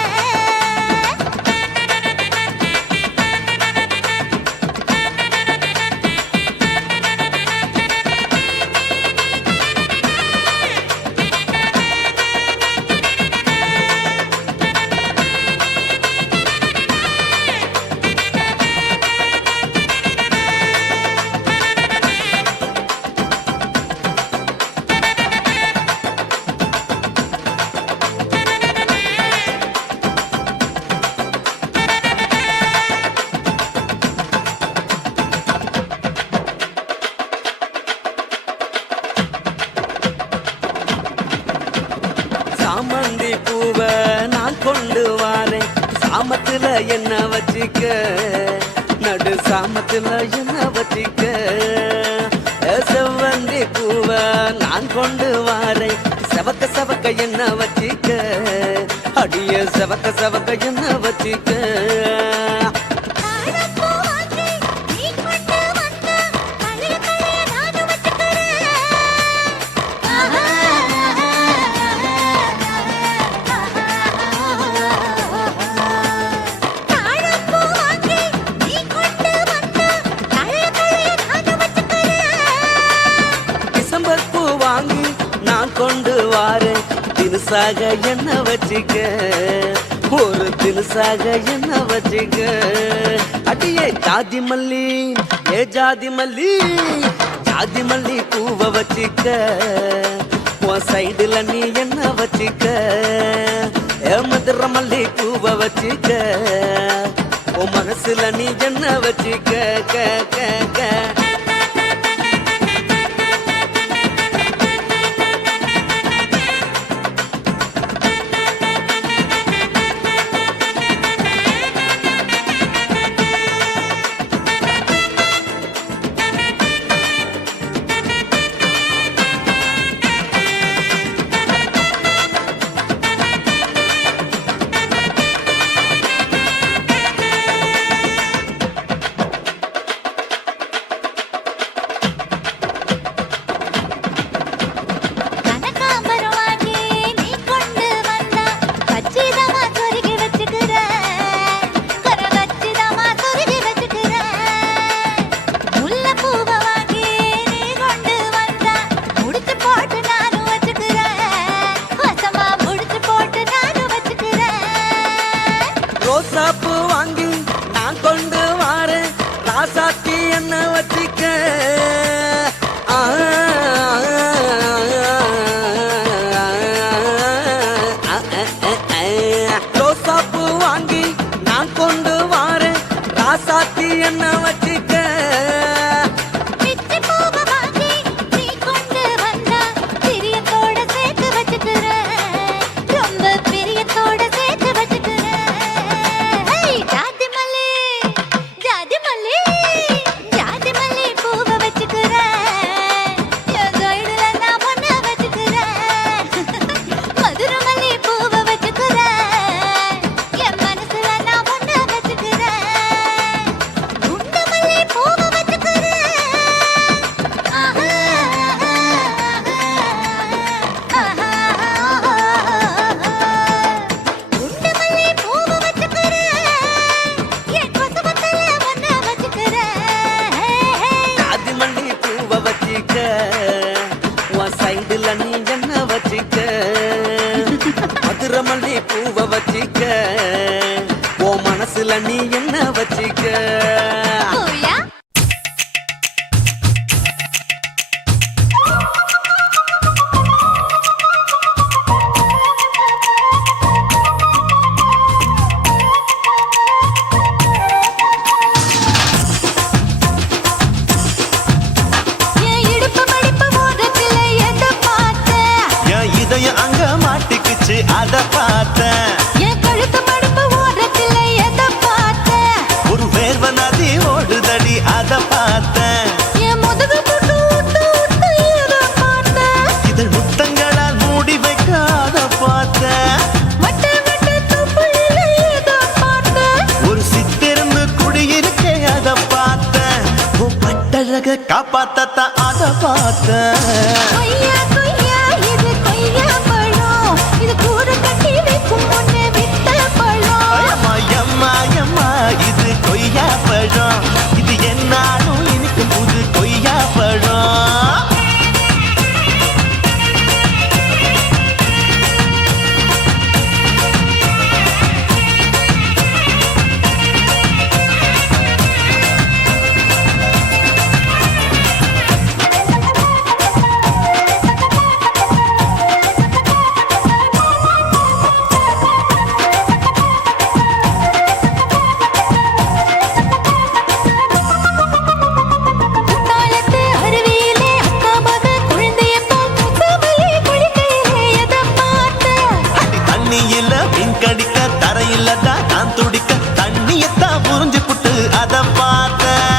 சாமந்தி பூவை நான் கொண்டு வாரேன் சாமத்துல என்ன வச்சுக்க நடு சாமத்துல என்ன வச்சுக்க செவ்வந்தி பூவை நான் கொண்டு வாரேன் செவக்க செவக்க என்ன வச்சுக்க அடிய செவக்க செவக்க என்ன வச்சுக்க நீ கொண்டு வந்த பழைய நானும் டிசம்பர் பூ வாங்கி நான் கொண்டு வாரேன் தினுசாக என்ன வச்சுக்க ஒரு தினுசாக என்ன வச்சுக்க அடியே ஜாதி மல்லி ஏ ஜாதி மல்லி பூவை வச்சுக்க உன் சைடுல நீ என்ன வச்சுக்க ஏ மதுரை மல்லி பூவை வச்சுக்க உன் மனசுல நீ என்ன வச்சுக்க க க க ரோசாப்பு வாங்கி நான் கொண்டு வாரேன் ராசாத்தி என்ன வச்சிக்க ரோசாப்பு வாங்கி நான் கொண்டு வாரேன் ராசாத்தி என்ன வச்சிக்க பிச்சி பூவ வாங்கி நீ கொண்டு வந்தா பிரியத்தோட சேர்த்து வச்சுக்கிறேன் ரொம்ப பிரியத்தோட சேர்த்து வச்சுக்கிறேன் ஜாதி மல்லி ஜாதி மல்லி ஜாதி மல்லி பூவ வச்சுக்கிறேன் என் கைடுல நான் ஒன்ன வச்சுக்கிறேன் மதுரை மல்லி பூவ வச்சுக்கிறேன் என் மனசுல நான் ஒன்ன வச்சுக்கிறேன் குண்டு மல்லி பூவ வச்சுக்கிறேன் குண்டு மல்லி பூவ வச்சுக்கிறேன் என் கொசுவத்தல ஒன்ன வச்சுக்கிறேன் ஜாதி மல்லி பூவ வச்சிக்க உன் சைடுல நீ என்ன வச்சிக்க மதுரை மல்லி பூவ வச்சிக்க உன் மனசுல நீ என்ன வச்சிக்க பூயா என் இடுப்பு மடிப்பு ஓரத்துல எதை பார்த்தேன் என் இதயம் அங்க மாட்டிக்குச்சு அத பார்த்தேன் என் கழுத்து மடிப்பு ஓரத்துல எதை பார்த்தேன் ஒரு வேர்வ நதி ஓடுதடி அத பார்த்தேன் என் முதுகு போட்டு ஊத்து ஊத்து எதை பார்த்தேன் இதழ் முத்தங்களால் மூடி வைக்க அத பார்த்தேன் வட்ட வட்ட தொப்புளில எதை பார்த்தேன் ஒரு சித்திருந்து குடியிருக்க அத பார்த்தேன் உன் பட்டழக காப்பாத்தத்தான் அத பார்த்தேன் கொய்யா கொய்யா இது கொய்யா பழம் இது கூட கட்டி வைக்கும் முன்னே வித்த பழம் அம்மா எம்மா எம்மா இது கொய்யா பழம் இது என்னாலும் எனக்கு புது கொய்யா பழம் குத்தாலத்து அருவியிலே அக்கா மக குழந்தைய போல் முகமலி குளிக்கையிலே எதை பார்த்தேன் அடி தண்ணியில மீன் கடிக்க தரையில தான் நான் துடிக்க தண்ணியத்தான் புரிஞ்சு புட்டு அத பார்த்தேன்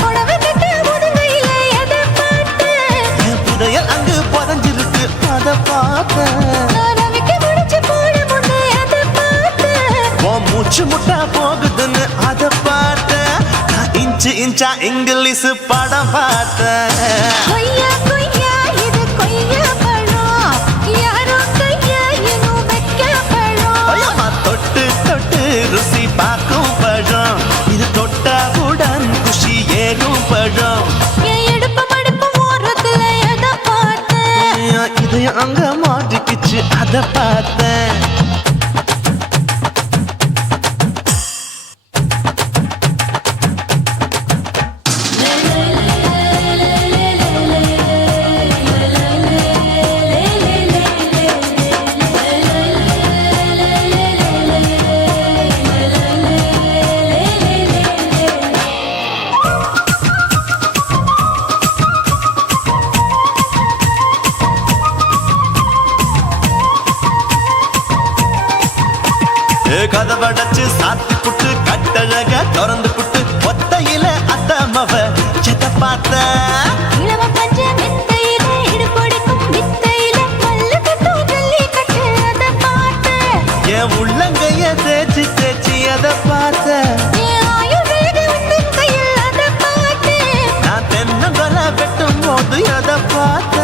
புடவை கட்ட முதுகையிலே எதை பார்த்தேன் என் புதையல் அங்கு புதஞ்சிருக்கு அத பார்த்தேன் நான் ரவிக்கு முடிச்சு போட முன்னே எதை பார்த்தேன் உன் மூச்சு முட்டா போகுதுன்னு அத பார்த்தேன் நான் இன்ச்சு இன்ச்சா இங்கிலீஷ் படம் பார்த்தேன் கொய்யா கொய்யா இது கொய்யா பழம் யாரோ கையா இன்னும் வைக்க பழம் ஐயம்மா தொட்டு தொட்டு ருசி பார்க்கும் பழம் இது தொட்டவுடன் குஷி ஏறும் பழம் என் இடுப்பு மடிப்பு ஓரத்துல எதை பார்த்தேன் என் இதயம் அங்க மாட்டிக்கிச்சு அத பார்த்தேன் கதவடைச்சு சாத்தி புட்டு கட்டழக திறந்து புட்டு ஒத்தையில அத்தமவ எதை பார்த்த இளவ பஞ்ச மெத்தையில இடுப்பொடிக்கும் வித்தையில மல்லு கட்டும் ஜல்லி கட்டு அதை பார்த்தேன் என் உள்ளங்கைய தேய்ச்சி தேய்ச்சி அதை பார்த்த என் ஆயுர்வேத உந்தன் கையில் அதை பார்த்தேன் நான் தென்னங்கொலை வெட்டும் போது அதை பார்த்த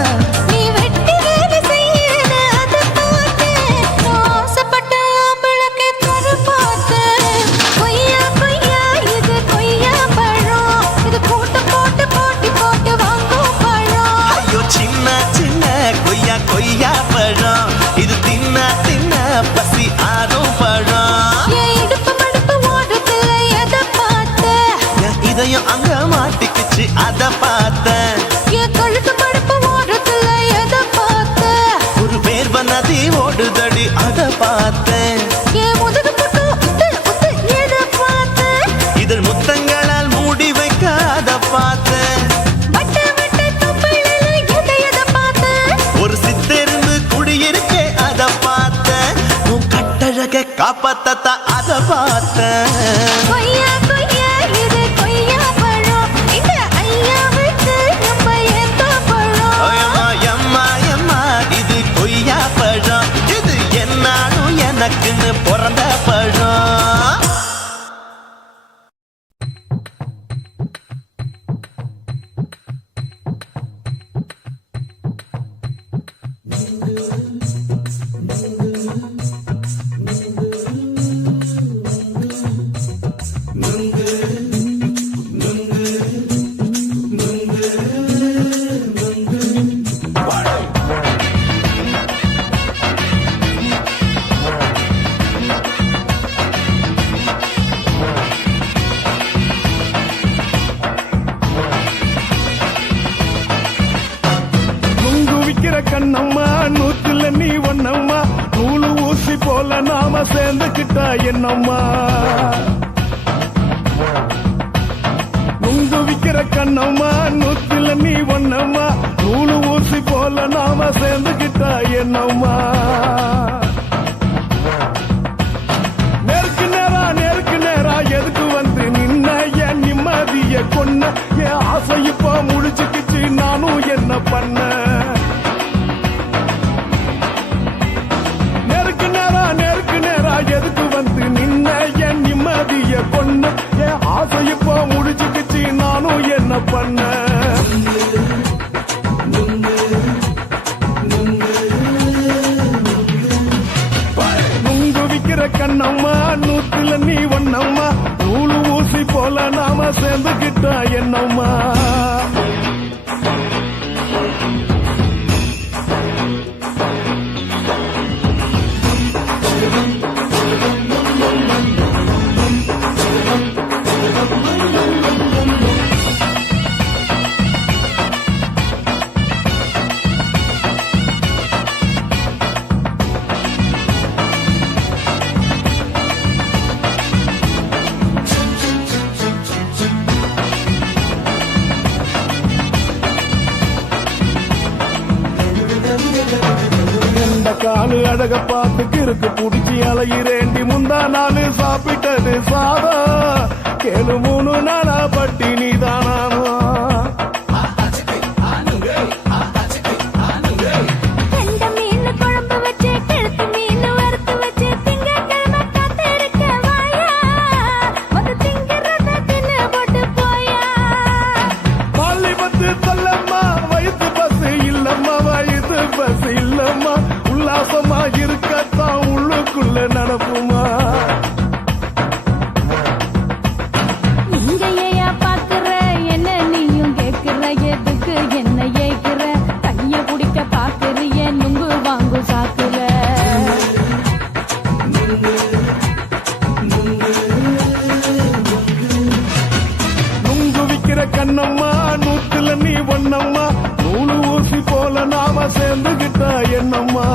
நீ வெட்டி வேலை செய்யறத அதை பார்த்தேன் நான் ஆசைப்பட்ட ஆம்பளுக்கு தர பார்த்தேன் கொய்யா கொய்யா இது கொய்யா பழம் இது கூட்டு போட்டு போட்டி போட்டு வாங்கும் பழம் ஐயோ சின்ன சின்ன கொய்யா கொய்யா பழம் இது தின்ன தின்ன பசி ஆறும் பழம் என் இடுப்பு மடுப்பு மாட்டிக்கிச்சு அத பார்த்தேன். என் கழுத்து மடுப்பு ஓரத்துல எதை பார்த்த? ஒரு வேர்வ நதி ஓடுதடி அத பார்த்தேன். என் முதுகு புட்டு உத்து உத்து எதை பார்த்த? இதழ் முத்தங்களால் மூடி வைக்க அத பார்த்தேன். வட்ட வட்ட தொப்பையில எதை பார்த்த? ஒரு சித்தெரும்பு குடியிருக்கே அத பார்த்தேன். உன் கட்டழக காப்பாத்தத்தா அத பார்த்தேன். கொய்யா கொய்யா இது கொய்யா பழம், இந்த ஐயாவுக்கு ரொம்ப ஏத்த பழம். அம்மா எம்மா எம்மா இது கொய்யா பழம், இது என்னாலும் எனக்குன்னு பிறந்த பழம். நுங்கு விக்கிற கண்ணம்மா நூத்துல நீ ஒன்னம்மா, நூலு ஊசி போல நாம சேர்ந்துக்கிட்டா என்னம்மா. நுங்கு விக்கிற கண்ணம்மா நூத்துல நீ ஒன்னம்மா, நூலு ஊசி போல நாம சேர்ந்துக்கிட்டா என்னம்மா. நேருக்கு நேரா எதுக்கு வந்து நின்ன, என் நிம்மதிய கொன்ன, என் ஆசை இப்ப முடிச்சுக்கிச்சு நானும் என்ன பண்ண. நேருக்கு நேரா எதுக்கு வந்து நின்ன, என் நிம்மதிய கொன்ன, என் ஆசை இப்ப முடிச்சுக்கிச்சு நானும் என்ன பண்ண. நுங்கு விக்கிற கண்ணம்மா நூத்துல நீ ஒன்னம்மா, நூலு ஊசி போல நாம சேர்ந்துக்கிட்டா என்னம்மா. காலு அழக பார்த்து கிறுக்கு புடிச்சி அலையிறேண்டி, முந்தா நாலு சாப்பிட்டது சாதம், கேளு 3 நாளா பட்டினி தானாமா. கெண்ட மீன் குழம்பு வச்சு கெளுத்து மீன் வறுத்து வச்சு திங்கட்கிழமை காத்திருக்க வாயா, வந்து திங்கிறத தின்னு போட்டு போயா. பள்ளி பத்து சொல்லம்மா வயிற்று பசு இல்லம்மா, வயிற்று பசு இல்லம்மா, உல்லாசமா இருக்கத்தான் உள்ளுக்குள்ள நடப்புமா. இங்க ஏயா பாக்குற என்ன நீயும் கேக்குற, எதுக்கு என்ன ஏக்குற, கைய குடிக்க பாக்குறிய நுங்கு வாங்கு சாக்குற. நுங்கு விக்கிற கண்ணம்மா நூத்துல நீ ஒன்னம்மா, நூலு ஊசி போல நாம சேர்ந்துகிட்டா என்னம்மா.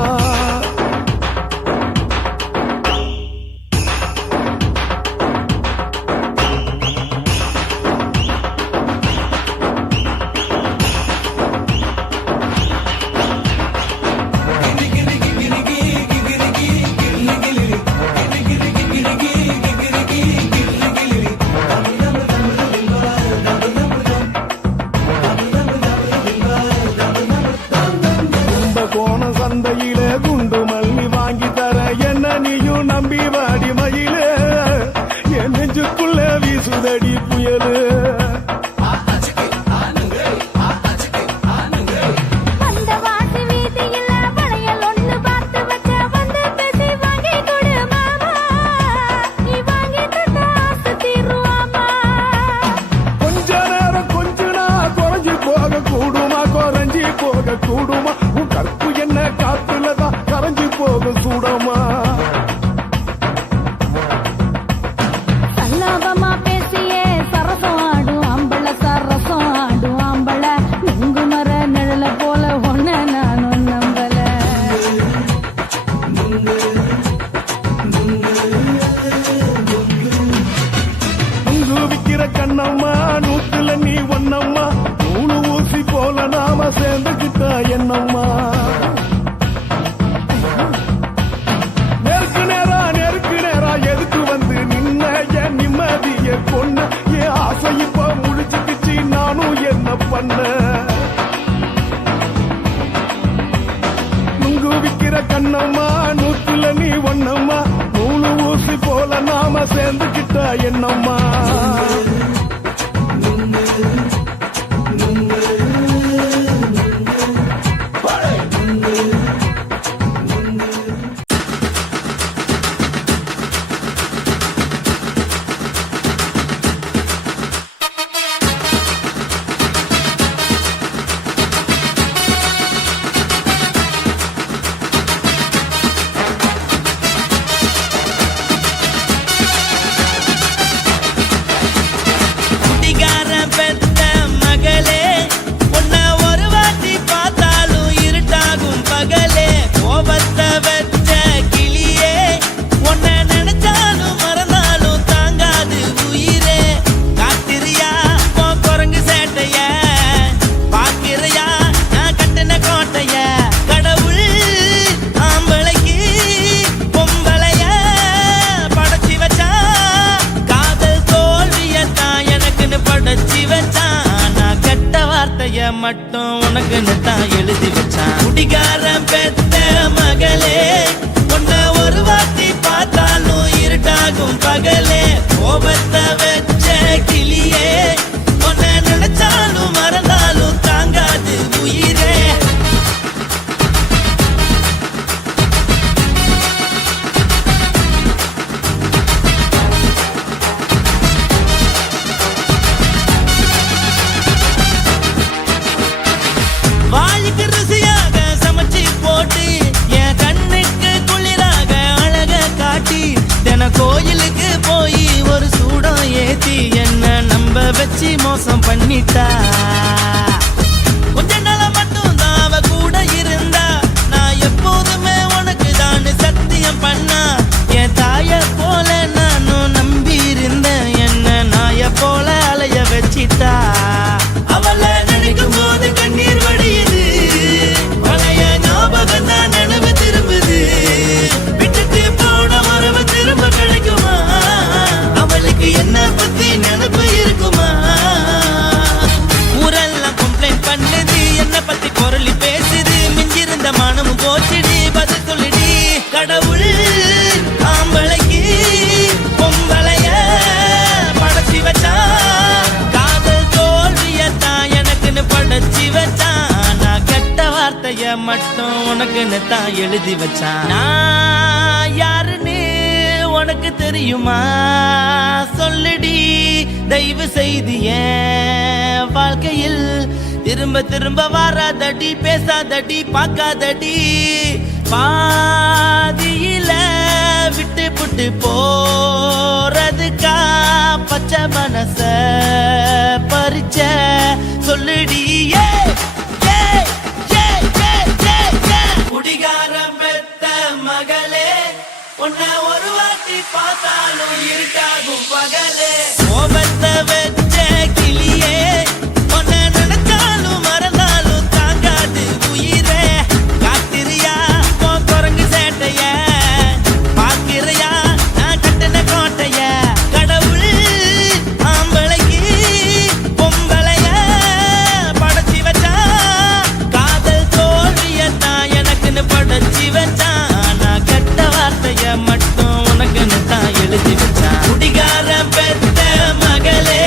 கும்பகோண சந்தையிலே குண்டு மல்லி வாங்கி தர என்ன நீயும் நம்பி வாடி மயிலே, என் நெஞ்சுக்குள்ள வீசுதடி புயலு. அந்த வாசி வீதியில வளையல் ஒண்ணு பார்த்து வச்ச, வந்து பேசி வாங்கி கொடு மாமா, நீ வாங்கி தந்தா ஆசை தீருவாமா. கொஞ்ச நேரம் கொஞ்ச நான் குறைஞ்சி போக கூடுமா, குறைஞ்சி போக கூடுமா, உன் கற்பு என்ன காத்துலதான் கரைஞ்சி போக சூடமா. சல்லாபமா பேசியே சரசம் ஆடும் அம்பள சரசம் கண்ணம்மா நூத்துல நீ ஒன்னம்மா நூலு ஊசி போல நாம சேர்ந்துக்கிட்டா என்னம்மா நெருக்கு நேரா எதுக்கு வந்து நின்ன என் நிம்மதிய கொன்ன என் ஆசை இப்ப முடிச்சுக்கிச்சு நானும் என்ன பண்ண நுங்கு விக்கிற கண்ணம்மா நூத்துல நீ ஒன்னம்மா நூலு ஊசி போல நாம சேர்ந்துக்கிட்டா என்னம்மா மட்டும் உனக்குன்னு தான் எழுதி வச்சான் குடிகாரன் பெத்த மகளே உன்னை ஒரு வாட்டி பார்த்தாலும் இருட்டாகும் பகலே கோபத்தை வச்ச கிளியே உன்னை நினைச்சாலும் மறந்தாலும் தாங்காது உயிரே வாய்க்கு ருசியாக சமைச்சு போட்டு என் கண்ணுக்கு குளிராக அழக காட்டி தின கோயிலுக்கு போய் ஒரு சூடம் ஏத்தி என்ன நம்ப வச்சு மோசம் பண்ணிட்டா கொஞ்ச நாள மட்டும் தான் அவ கூட இருந்தா நான் எப்போதுமே உனக்கு தான் சத்தியம் பண்ணா என் தாய போல நானும் நம்பி இருந்தேன் என்ன நாய போல அலைய வச்சிட்டா அவளை நினைக்கும் போது கண்ணீர் வடியுது பழைய ஞாபகம் தான் நினைவு திரும்புது விட்டுட்டு போன உறவு திரும்ப கிடைக்குமா அவளுக்கு என்ன பத்தி நினைப்பு இருக்குமா ஊரெல்லாம் கம்ப்ளைண்ட் பண்ணுது என்ன பத்தி பொருளி பேசுது மிஞ்சிருந்த மனமும் போச்சுடி பதில் சொல்லிடி கடவுள் ஆம்பளைக்கு பொம்பளைய படைச்சி வச்சா காதல் தோல்வியத்தான் எனக்குன்னு படைச்சி வச்சான் நான் கெட்ட வார்த்தைய மட்டும் உனக்குன்னு தான் எழுதி வச்சான் நான் யாருன்னு உனக்கு தெரியுமா சொல்லுடி தயவு செய்து என் வாழ்க்கையில் திரும்ப திரும்ப வராதடி பேசாதடி பார்க்காதடி பாதியில விட்டு புட்டு போறதுக்கா பச்சை மனச பறிச்ச சொல்லுடி குடிகாரம் பெத்த மகளே உன்னை ஒரு வாட்டி பார்த்தாலும் இருக்காகும் பகலே கோபத்தை வச்ச கிளியே உன்னை நினைச்சாலும் மறந்தாலும் தாங்காது உயிரே காத்திரியா உன் குரங்கு சேட்டைய பார்க்கிறையா நான் கட்டின கோட்டைய கடவுள் ஆம்பளைக்கு பொம்பளைய படைச்சி வச்சா காதல் தோல்வியத்தான் எனக்குன்னு படைச்சி வச்சான் நான் கெட்ட வார்த்தைய மட்டும் உனக்குன்னு தான் எழுதி வச்சான் குடிகாரன் பெத்த மகளே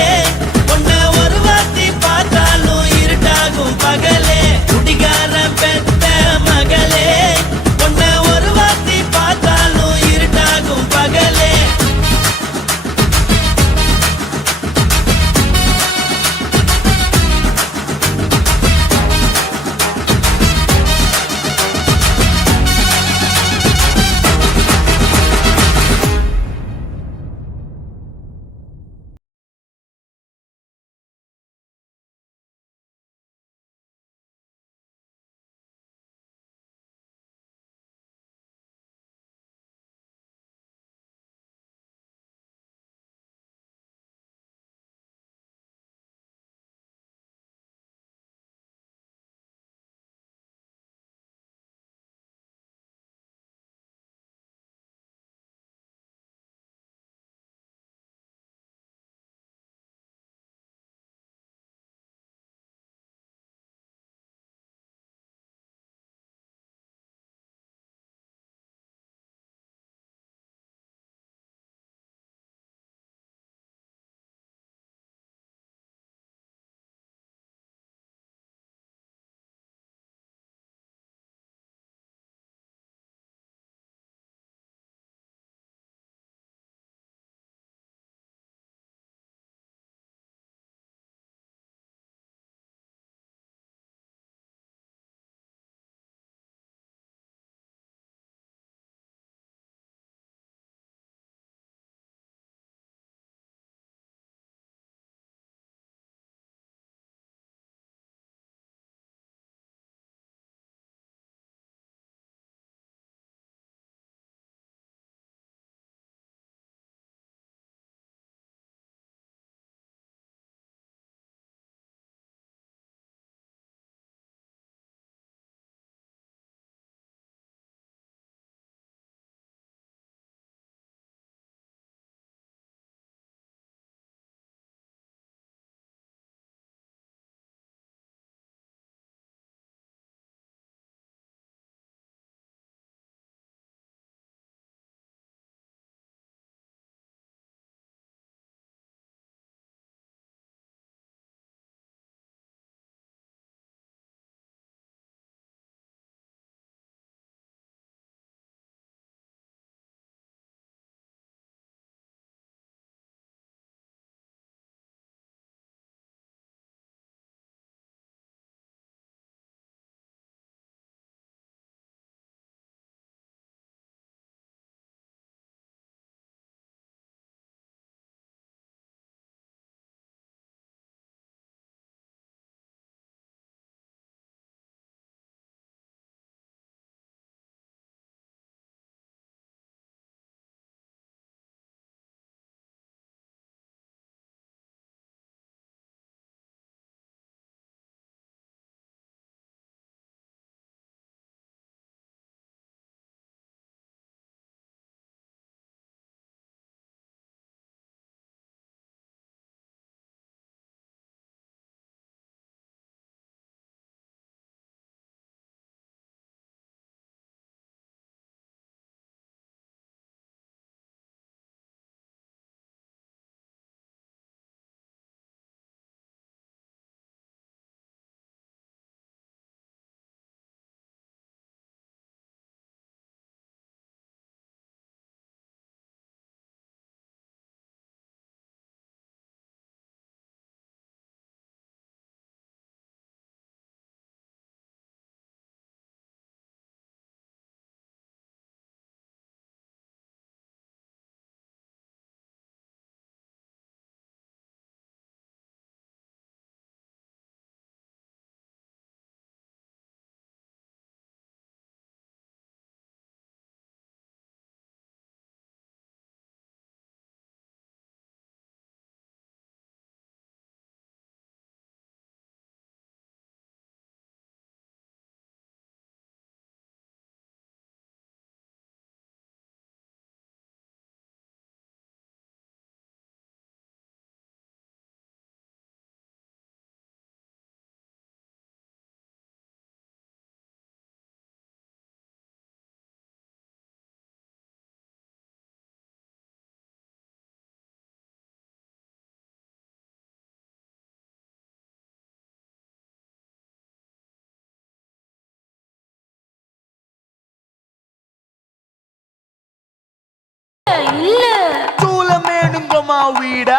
మా వీడ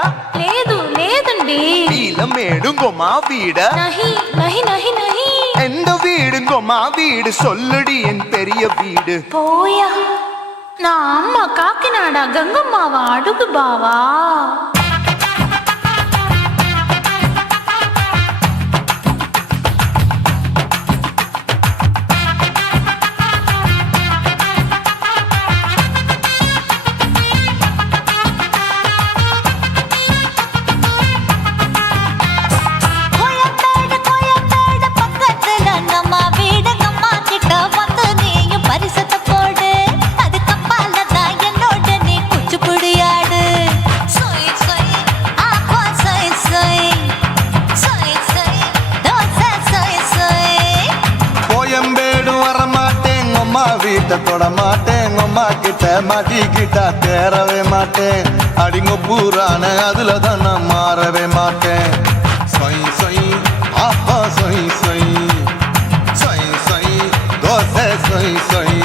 లేదు లేదండి நீலமேடுங்கோ மா வீட నహి నహి నహి నహి எந்த வீடுங்கோ மா வீடு சொல்லுடி என் பெரிய வீடு పోయా నా అమ్మ కాకినాడ గంగమ్మావా అడుగు బావా தொட மாட்டேன் அம்மா கிட்ட மாட்டிக்கிட்டா தேரவே மாட்டேன் அடிங்க பூரான அதுல தான் நான் மாறவே மாட்டேன் சொய் சொய் அப்பா சொய் சொய் சொய் சொய் தோசை சொய் சொய்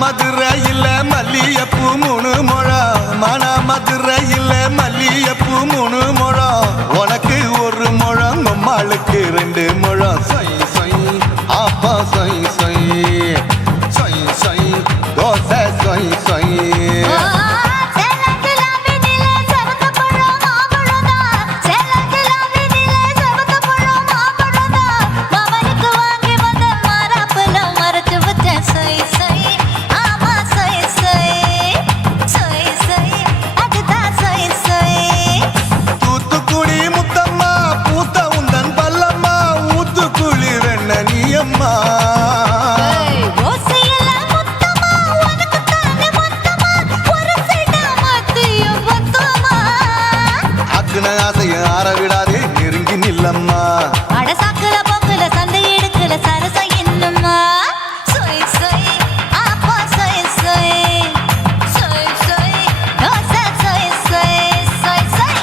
மதுரையில் மல்லியப்பூ 3 முழம் மன மதுரையில் மல்லியப்பூ 3 முழம் உனக்கு 1 முழம் நம்மளுக்கு 2 முழம் சொய் சொய் அப்பா சொய் சொய் சொய் சொய் தோசை சொய் சொய் ஆரவிடாதே நெருங்கி நில்லம்மா அடசாக்குல போக்குல சந்தை எடுக்கல சரச என்னம்மா சொய் சொய் அப்பா சொய் சொய் சொய் சொய் தோசை சொய் சொய் சொய் சொய்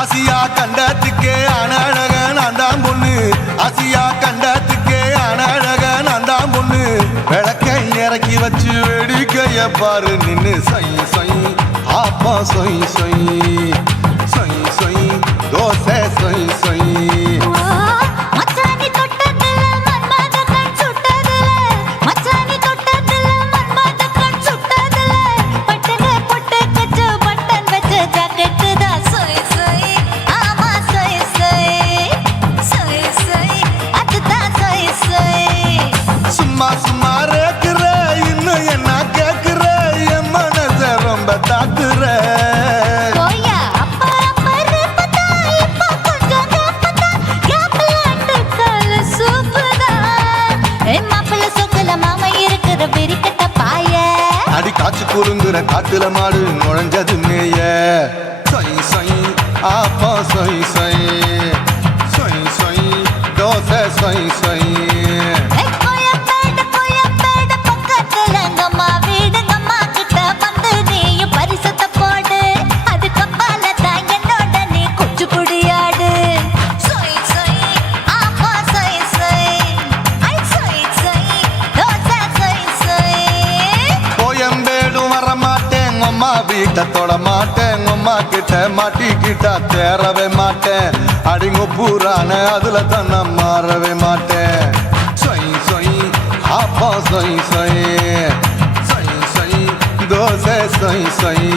ஆசியா கண்டத்துக்கே அனழக நான்தான் பொண்ணு ஆசியா கண்டத்துக்கே அனழக நான்தான் பொண்ணு விளக்கை இறக்கி வச்சு வேடிக்கைய பாரு நின்னு சொய் சொய் ஆப்பா சொய் சொய் சொய் சொய் தோசை சொய் சொய் மச்சானி தொட்டதுல மன்மத கண் சுட்டதுல மச்சானி தொட்டதுல மன்மத கண் சுட்டதுல பட்டன பொட்டு கச்சு பட்டன் வச்ச ஜாக்கெட் தான் சொய் சொய் ஆமா சொய் சொய் சொய் சொய் அதுதான் சொய் சொய் சும்மா சும்மா ரேக்குற இன்னும் என்ன கேக்குற என் மனச ரொம்ப தாக்குற கோயா அப்பா அப்பா ரப்பதா இப்ப கொஞ்சம் கேப்பதா கேப்பலாண்டு கால சூப்பரா ஏ மாப்பிள்ள சொக்கல மாமா இருக்கிற வெறிக்கட்ட பாய அடி காய்ச்சி குறுங்குற காட்டுல மாடு நுழைஞ்சது மேய சொய் சொய் ஆப்பா சொய் சொய் சொய் சொய் தோசை சொய் சொய் கோயம்பேடு பக்கத்துல எங்கம்மா வீடுங்கம்மா கிட்ட வந்து நீயும் பரிசத்தை போடு அது கப்பால தான் என்னோட நீ குச்சி புடியாடு சொய் சொய் ஆப்பா சொய் சொய் ஐ சொய் சொய் தோசை சொய் சொய் கோயம்பேடும் வர மாட்டேன் அம்மா வீட்டை தொட மாட்டேன் அம்மா கிட்ட மாட்டிக்கிட்டா தேரவே மாட்டேன் அடிங்க பூரான அதுல தான் நான் மாறவே மாட்டேன் சொய் சொய் ஆப்பா சொய் சொய் சொய் சொய் தோசை சொய் சொய்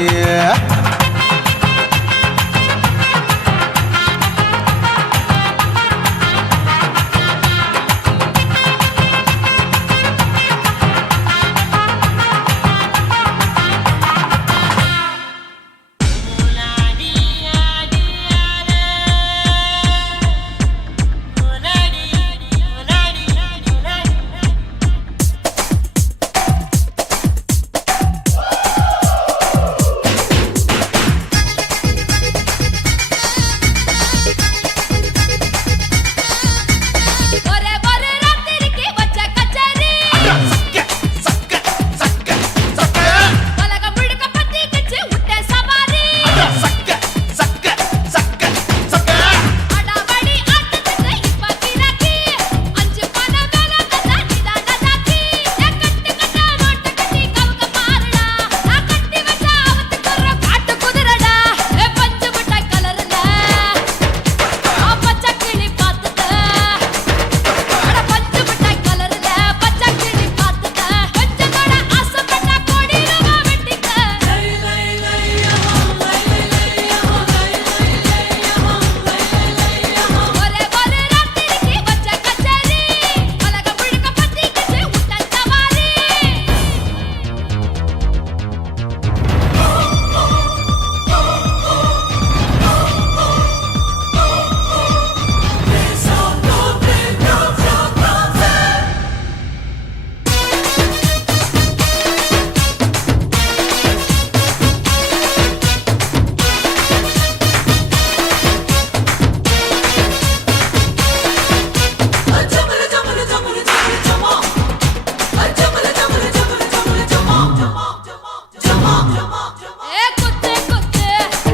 குத்து குத்து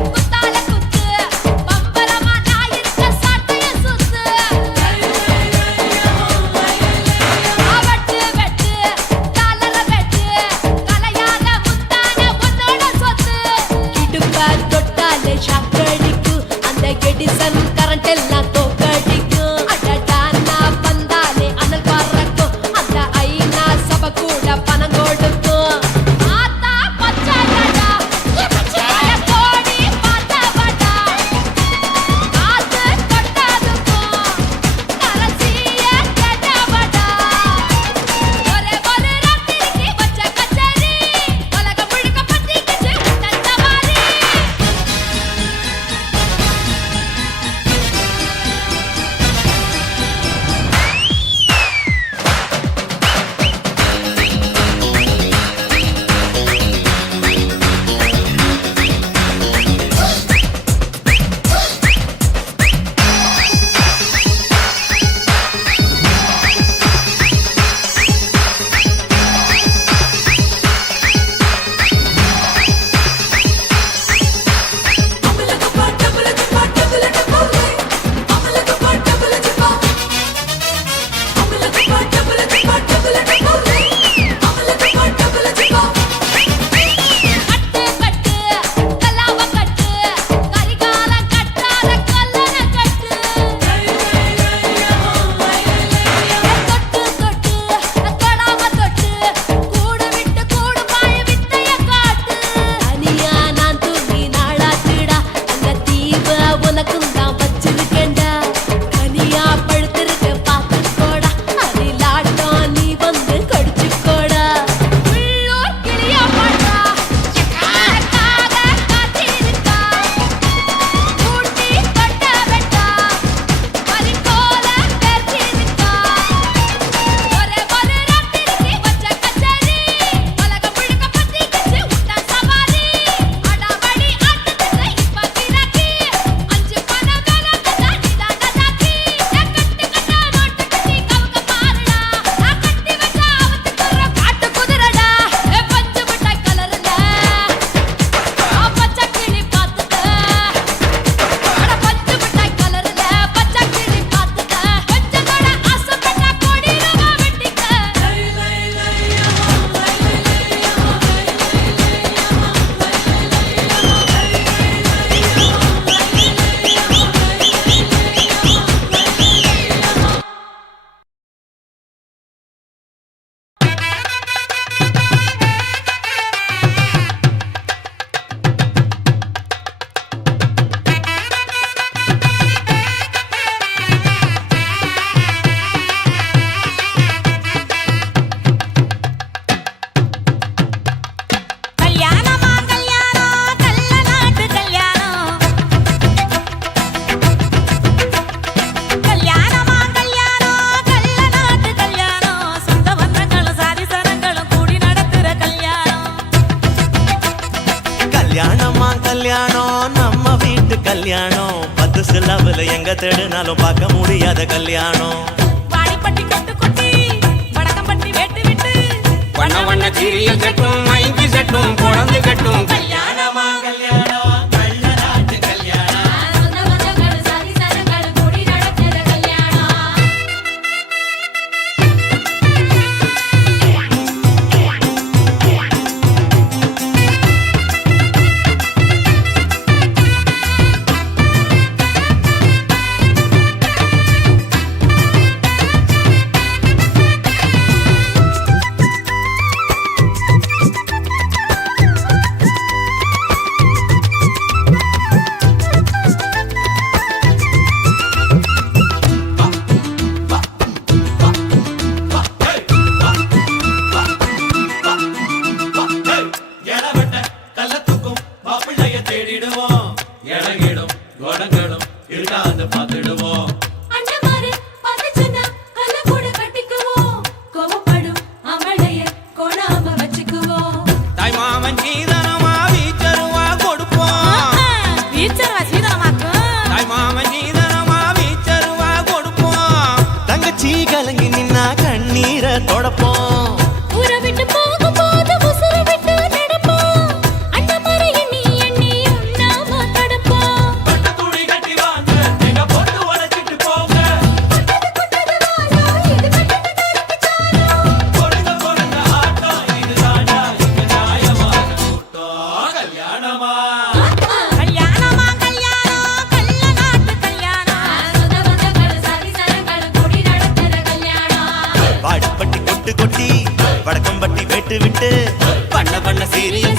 குத்தால குத்து பம்பரமா நான் இருக்க சாட்டைய சுத்து அவட்டு வெட்டு காலல வெட்டு கலையாத முத்தான உன்னோட சொத்து இடுப்ப தொட்டாலே ஷாக்கடிக்கு அந்த எடிசன் கரண்ட் எல்லாம் தோக்கடிக்கும் அடடானா வந்தாலே அனல் பறக்கும் அந்த ஐநா சபை கூட பணம் கொடுக்கும் ஆத்தா பச்சைடா பச்சைய கோடி பார்த்தவடா காத்து கொட்டாதுக்கும் கரசிய கேட்டவடா ஒரே ஒரு ராத்திரிக்கு வச்ச கச்சேரி உலகம் முழுக்க பத்திக்கிச்சு தந்தவாரி கட்டு கட்டு கல்லாவ கட்டு கரிகால கட்டார கல்லன கட்டு தொட்டு தொட்டு தொடாம தொட்டு கூடு விட்டு கூடு பாய வித்தைய காட்டு தனியா நான் தூங்கி நாளாச்சுடா அந்த தீவ உனக்கும் தான் வச்சிருக்கேன்டா தனியா படுத்திருக்க பார்த்துக்கோடா அதிலாட்டம் நீ வந்து கடிச்சுக்கோடா உள்ளூர் கிளியா பாட்டா காக காத்திருக்கா கூட்டி கொட்ட வெட்டா பறிக்கோல பெர்ச்சிருக்கா ஒரே ஒரு ராத்திரிக்கு வச்ச கச்சேரி உலகம் முழுக்க பத்திக்கிச்சு உண்டா சவாரி அடாவடி ஆட்டத்துக்கு இப்ப கிராக்கி அஞ்சு பணம் வேணாம் நிதான தாக்கி கட்டு கட்டா நோட்டு கட்டி கவுக்க பாருடா நான் கட்டி வச்ச அவத்துக்குற காட்டு குதிரடா பஞ்சு மிட்டாய் கலருல பச்சை கிளி பார்த்துக்க அட பஞ்சு மிட்டாய் கலருல பச்சை கிளி பார்த்துக்க கொஞ்சத்தோட ஆசைப்பட்டா கோடி ரூபா வெட்டிக்க கல்யாணமா கல்யாணம் கல்ல நாட்டு கல்யாணம் கல்யாணமா கல்யாணம் கல்ல நாட்டு கல்யாணம் சொந்த பந்தங்களும் சாதிசனங்களும் கூடி நடத்துற கல்யாணம் கல்யாணமா கல்யாணம் நம்ம வீட்டு கல்யாணம் 10 சிலவுல எங்க தேடினாலும் பார்க்க முடியாத கல்யாணம் வாடிப்பட்டி கொட்டு கொட்டி வடக்கம் பட்டி வெட்டு விட்டு வண்ண வண்ண சீரியல் கட்டும் மைங்கி சட்டும் குழந்தை கட்டும் கல்யாணமா கல்யாணம் கள்ள நாட்டு கல்யாணம் சொந்த பந்தங்களும் சாதிசனங்களும் கூடி நடத்துற கல்யாணம்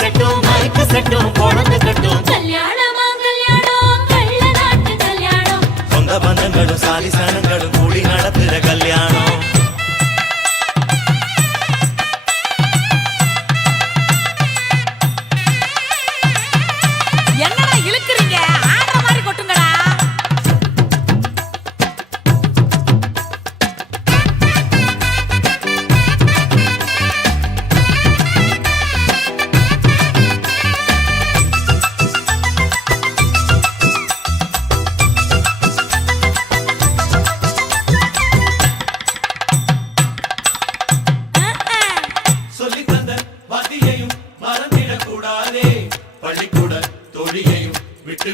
கட்டும் மைக்கு செட்டும் பொழுது கட்டும் கல்யாணமா கல்யாணம் கள்ள நாட்டு கல்யாணம் சொந்த பந்தங்களும் சாதி சனங்களும் கூடி நடத்துற கல்யாணம் என்னடா இழுக்குறீங்க ஆடுற மாதிரி கொட்டுங்கடா சொல்லி தந்த வாத்தியையும் மறந்திடக்கூடாதே பள்ளிக்கூட தோழியையும் விட்டு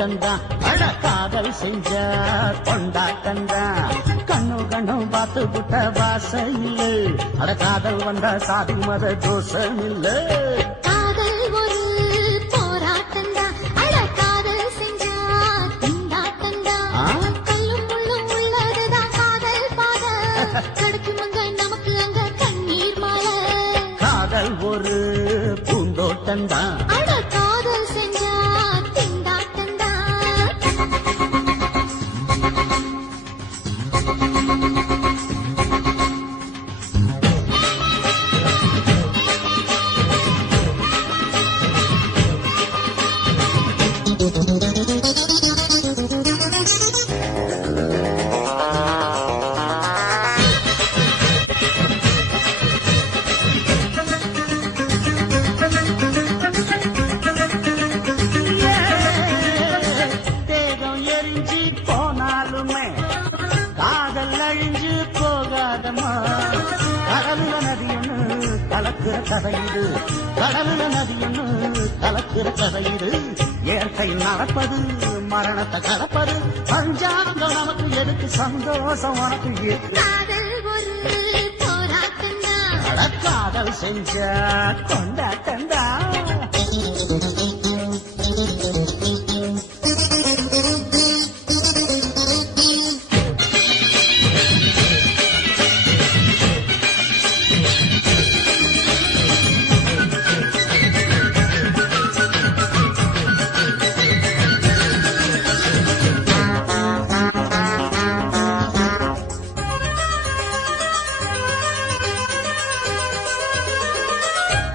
பூந்தோட்டந்தான் அட காதல் செஞ்ச கொண்டாட்டந்தான் கண்ணு கண்ணும் பார்த்து புட்ட வாசம் இல்ல அட காதல் வந்தா சாதி மத தோஷம் இல்ல காதல் ஒரு போராட்டம்தான் அட காதல் செஞ்சா திண்டாட்டம்தான் கல்லும் முள்ளும் உள்ளதுதான் காதல் பாத கிடைக்குமங்க நமக்கு அங்க கண்ணீர் மாலை காதல் ஒரு பூந்தோட்டந்தான் அட காதல் செஞ்சா திண்டாட்டம்தான் தேகம் எரிஞ்சு போனாலுமே காதல் அழிஞ்சு போகாதம்மா கடலுல நதியொன்னு கலக்கிற கதையிடு கடலுல நதியொன்னு கலக்கிற கதையிடு இயற்கை நடப்பது மரணத்தை கலப்பது பஞ்சாங்கம் நமக்கு எதுக்கு சந்தோஷம் உனக்கு எதுக்கு காதல் ஒரு போராட்டம்தான் அட காதல் செஞ்ச கொண்டாட்டந்தா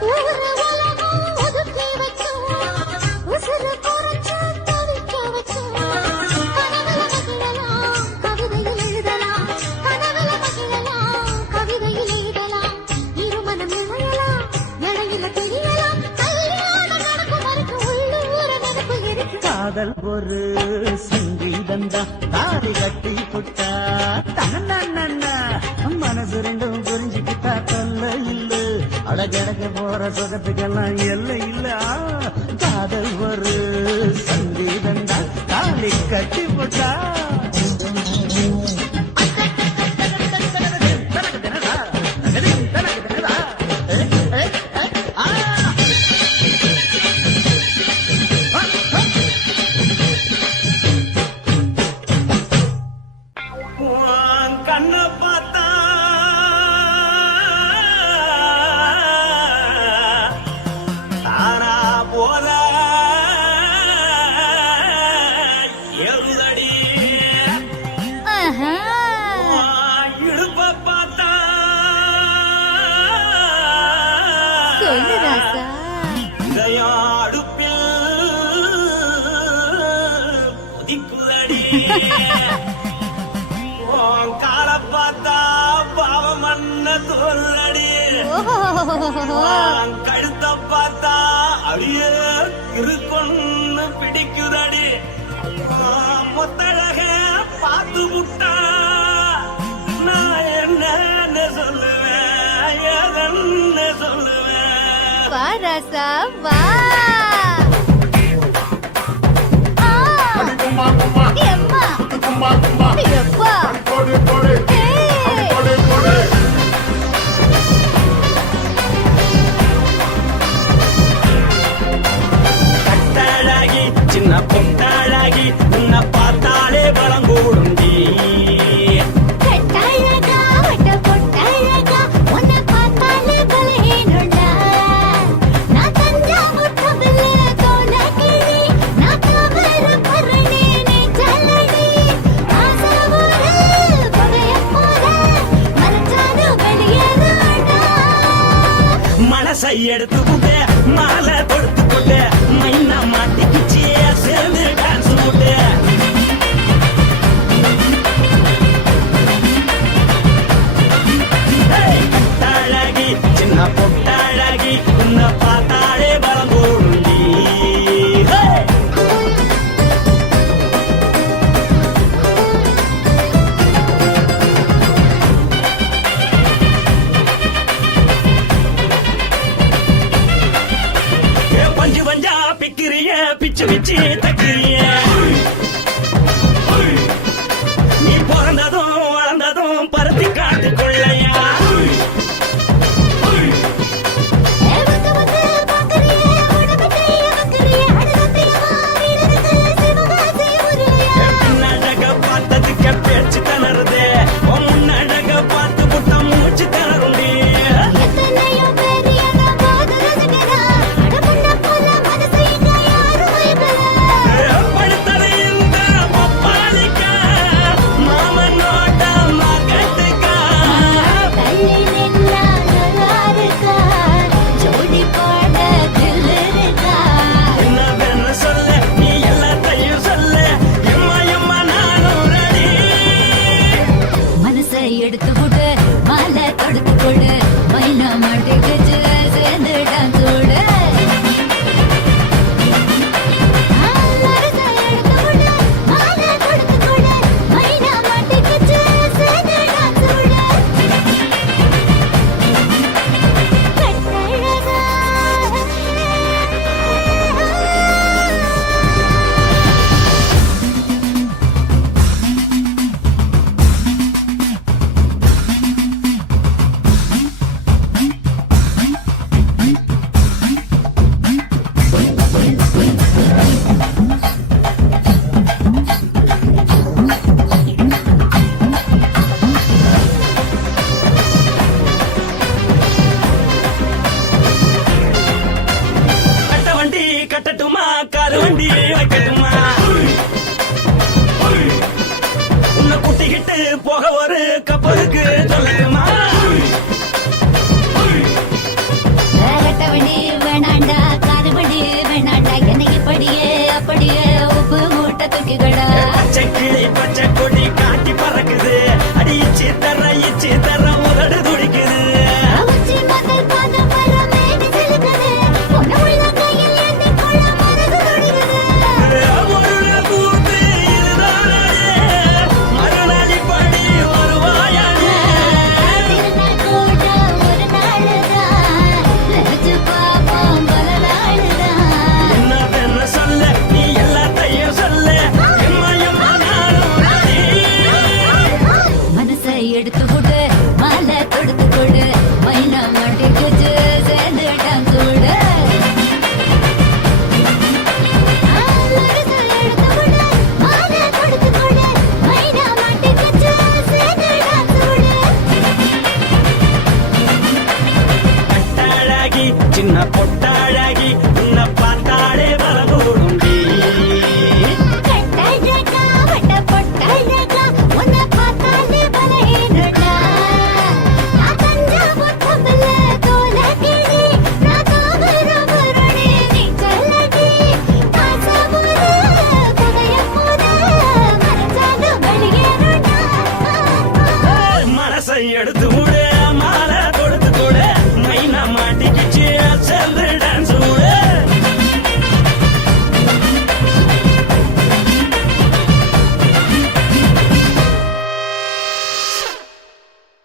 ஊரு உலகம் ஒதுக்கி வச்சோம் உசுறு குறைச்சு தவிக்க வச்சோம் கனவுல மகிழலாம் கவிதையில் எழுதலாம் கனவுல மகிழலாம் கவிதையில் எழுதலாம் இருமனம் இணையலாம் இடையில தெரியலாம் கல்யாணம் நடக்கும் வரைக்கும் உள்ளூர நினைப்பு இருக்கு காதல் ஒரு சங்கீதந்தா தாடி கட்டி புட்டா தன்னா மனசு ரெண்டும் புரிஞ்சுக்கிட்டா தொல்ல இல்ல அழகழக போற சுகத்துக்கெல்லாம் எல்லை இல்ல காதல் ஒரு சங்கீதந்தா தாடி கட்டி புட்டா கண்ண பார்த்தா தானா போல எருதடி இடுப்ப பார்த்தா சொல்லு ராசா இதயம் அடுப்பில் புதிக்குதடி கால பார்த்தா பாவம் மண்ண தோல்லடி கழுத்த பார்த்தா அடியே இருக்குன்னு பிடிக்குதடி மொத்தழக பார்த்து விட்டா நான் என்ன சொல்லுவேன் ஏதன்னு சொல்லுவேன் வா ராசா வா எம்மா எப்பா கட்டாளாகி சின்ன பொட்டாளாகி உன்னை பார்த்தாலே பலம் கூடுண்டி கட்டாழகா வட்ட பொட்டாழகா உன்னை பார்த்தாலே பலஹீனண்டா நான் தஞ்சாவூர் கவில கோலகிரி நான் கவர பரணி நீ ஜல்லடி ஆசவூர் பகைய போல மனசாது வெளியேறாடா மனசை எடுத்துக்கிட்டே மாலை கொடுத்துக்கிட்டே மைனா மாட்டிக்கிச்சியே சேர்ந்து டான்ஸ் போட்டு கட்டாழகி சின்ன பொட்டாழகி உன்னை பார்த்தாலே பலம் கூடுண்டி பஞ்சு பஞ்சா பச்சை கொடி காட்டி பறக்குது அடி இச்சி தர உதடு துடிக்குது உச்சி முதல் பாதம் வர மேனி சிலுக்குது பொண்ணு உள்ள கையில் ஏந்தி கொள்ள மனது துடிக்குது ஒரு நாள் கூத்து இதுதானே மறுநாளி படி வருவாயானே திருநாள் கூட ஒரு நாளுதான் நினைச்சு பாப்போம் பல நாளுதான் என்ன சொல்ல நீ எல்லாத்தையும் சொல்ல எம்மா நானும் ராணி மனசை எடுத்து கொடு மாலை தொடுத்து கொடு மைனா மாட்டிக்கிச்சு சேர்ந்து டான்ஸ் விடு மனசை எடுத்து கொடு மாலை தொடுத்து கொடு மைனா மாட்டிக்கிச்சு சேர்ந்து டான்ஸ் விடு பட்டாழகி சின்ன பொட்டாழகி உன்னை பார்த்தாலே பலகூடுண்டி கட்டழகா வட்ட பொட்டழகா உன்னை பார்த்தாலே பலஹீனடா நான் தஞ்சாவூர் கமல தோலகிரி நான் தாமிரபரணி நீ சொல்லடி ஆசமுற புகையமுற மனசால வெளியேறடா மனசை எடுத்து விடு மாலை கொடுத்து கொடு மைனா மாட்டிக்கிச்சு செல்லு டான்ஸ் விடு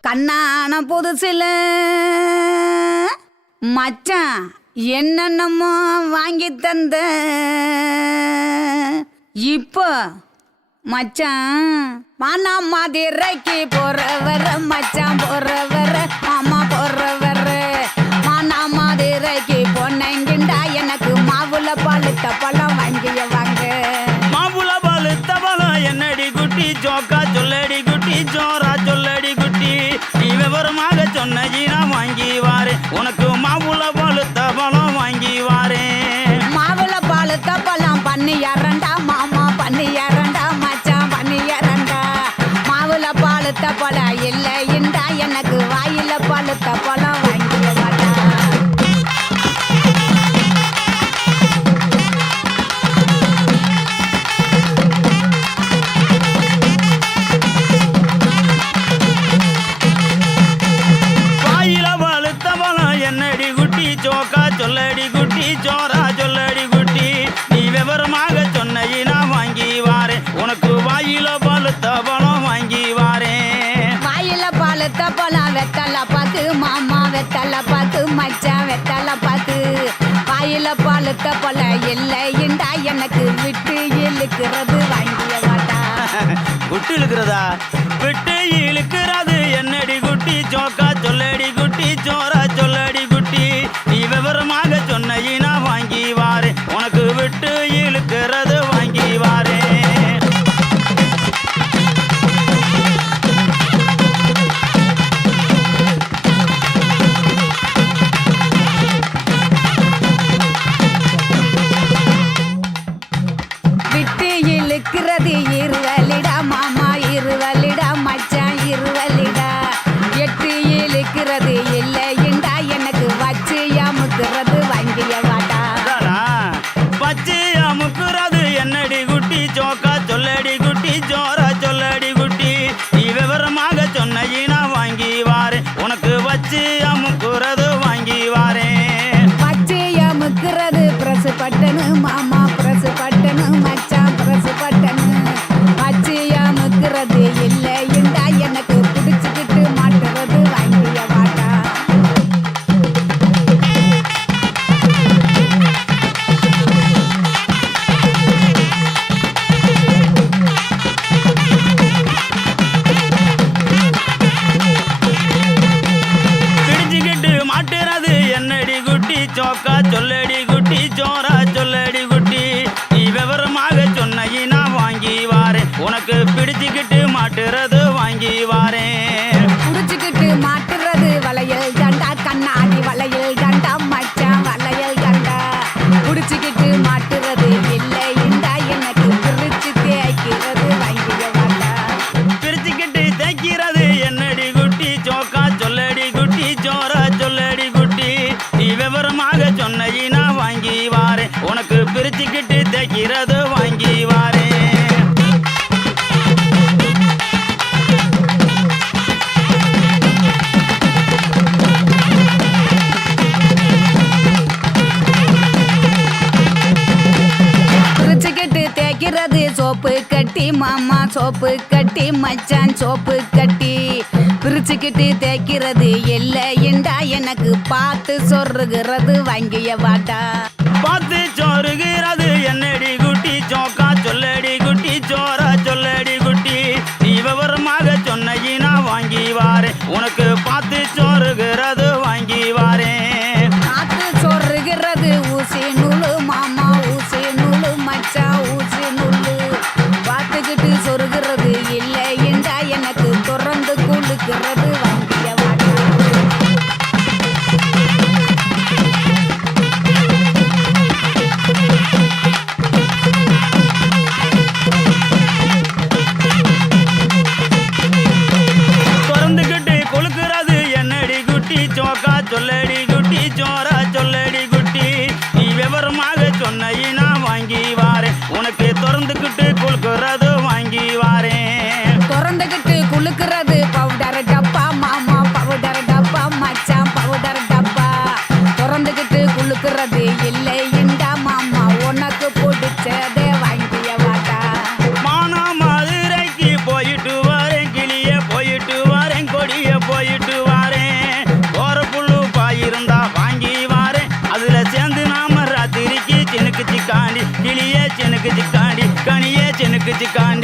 கண்ணான புதுசில மச்சான் என்னென்னமோ வாங்கி தந்த இப்போ மச்சான் மானா மதுரைக்கு போறவர மச்சான் போறவர மாமா போறவர மானா மதுரைக்கு பொன்னங்கிண்டா எனக்கு மாவுல பழுத்த பழம் வாங்கிய வாங்க மாம்புல பழுத்த பழம் என்னடி குட்டி ஜோக்கா சொல்லடி குட்டி ஜோரா சொல்லடி குட்டி நீ விவரமாக சொன்னி நான் வாங்கி வாரேன் உனக்கு மாம்புல பழுத்த பழம் வாங்கி வாரேன் மாவுல பழுத்த பழம் பண்ணி இரண்டா மாமா பண்ணி இரண்டா மச்சான் பண்ணி இரண்டா மாவுல பழுத்த பழம் இல்லைண்டா எனக்கு வாயில பழுத்த பழம் வாங்கிய வாடா வாயில பழுத்த பழம் என்னடி குட்டி ஜோக்கா சொல்லடி குட்டி ஜோரா சொல்லடி குட்டி நீ விவரமாக சொன்னி நான் வாங்கி வாரேன் உனக்கு வாயில பழுத்த பழம் வாங்கி வாரேன் வாயில பழுத்த பழம் வெத்தல பார்த்து மாமா வெத்தல பார்த்து மச்சான் வெத்தல பார்த்து வாயில பழுத்த பழம் இல்லைண்டா எனக்கு விட்டு இழுக்கிறது வாங்கிய வாடா விட்டு இழுக்கிறதா விட்டு இழுக்கிறது என்னடி குட்டி ஜோக்கா சொல்லடி குட்டி ஜோரா சொல்லடி குட்டி நீ விவரமாக சொன்னி நான் வாங்கி வாரேன் உனக்கு விட்டு இழுக்கிறது வாங்கி வாரேன் விட்டு இழுக்கிறது இருவலிடா மாமா இருவலிடா மச்சான் இருவலிடா எட்டு இழுக்கிறது இல்லைண்டா எனக்கு வச்சு அமுக்குறது வாங்கிய வாடா அதானா? பச்சை அமுக்குறது என்னடி குட்டி ஜோக்கா சொல்லடி குட்டி ஜோரா சொல்லடி குட்டி நீ விவரமாக சொன்னி நான் வாங்கி வாரேன் உனக்கு வச்சு அமுக்குறது வாங்கி வாரேன் வச்சு அமுக்குறது பிரசு பட்டனு மாமா பிரசு பட்டனு மச்சான் பிரசு பட்டனு வச்சு அமுக்குறது இல்லைண்டா எனக்கு பிடிச்சுக்கிட்டு மாட்டுறது வாங்கிய வாடா பிடிச்சுக்கிட்டு மாட்டுறது என்னடி குட்டி ஜோக்கா சொல்லடி குட்டி ஜோரா சொல்லடி குட்டி நீ விவரமாக சொன்னி நான் வாங்கி வாரேன் உனக்கு பிடிச்சுக்கிட்டு மாட்டுறது வாங்கி வாரேன் புடிச்சுக்கிட்டு மாட்டுறது வளையல் தண்டா கண்ணாடி வளையல் தண்டா மச்சான் வளையல் தண்டா புடிச்சுக்கிட்டு மாட்டுறது இல்லைண்டா எனக்கு பிரிச்சு தேய்க்கிறது வாங்கிய வாடா பிரிச்சுக்கிட்டு தைக்கிறது என்னடி குட்டி ஜோக்கா சொல்லடி குட்டி ஜோரா சொல்லடி குட்டி நீ விவரமாக சொன்னி நான் வாங்கி வாரேன் உனக்கு பிரிச்சுக்கிட்டு தைக்கிறது வாங்கி வாரேன் சோப்பு கட்டி மாமா சோப்பு கட்டி மச்சான் சோப்பு கட்டி பிரிச்சுக்கிட்டு தேய்க்கிறது இல்லைண்டா எனக்கு பார்த்து சொருகிறது வாங்கிய வாட்டா பார்த்து சோறுகிறது என்னடி குட்டி சோக்கா சொல்லடி குட்டி சோரா சொல்லடி குட்டி நீ விவரமாக சொன்ன வாங்கி வாரேன் உனக்கு பார்த்து சோறுகிறது வாங்கி வாரேன் பார்த்து சொருகிறது ஊசி நூலு மாமா ஊசி நூலு மச்சான் ஊசி நூலு பார்த்துக்கிட்டு சொருகிறது இல்லைண்டா எனக்கு தொடர்ந்து குளுக்கிறது வாங்கிய வாட்டா திறந்துக்கிட்டு கொழுக்கிறது என்னடி குட்டி சோக்கா சொல்லடி குட்டி சோரா சொல்லடி குட்டி நீ விவரமாக சொன்ன வாங்கி வாரேன் உனக்கு திறந்துக்கிட்டு கொழுக்கிறது வாங்கி வாரேன் திறந்துக்கிட்டு குளுக்கிறது பவுடர் டப்பா மாமா பவுடர் டப்பா மச்சான் பவுடர் டப்பா திறந்துக்கிட்டு குளுக்கிறது இல்லைண்டா மாமா உனக்கு பிடிச்சதே வாங்கிய வாட்டா மானா மதுரைக்கு போயிட்டு வரேன் கிளிய போயிட்டு வரேன் கொடிய போயிட்டு வரேன் போற புல்லு பாயிருந்தா வாங்கி வரேன் அதுல சேர்ந்து நாம ராத்திரிக்கு சினுக்கு சிக்காண்டி கிளிய சினுக்கு சிக்காண்டி கனிய சினுக்கு சிக்காண்டி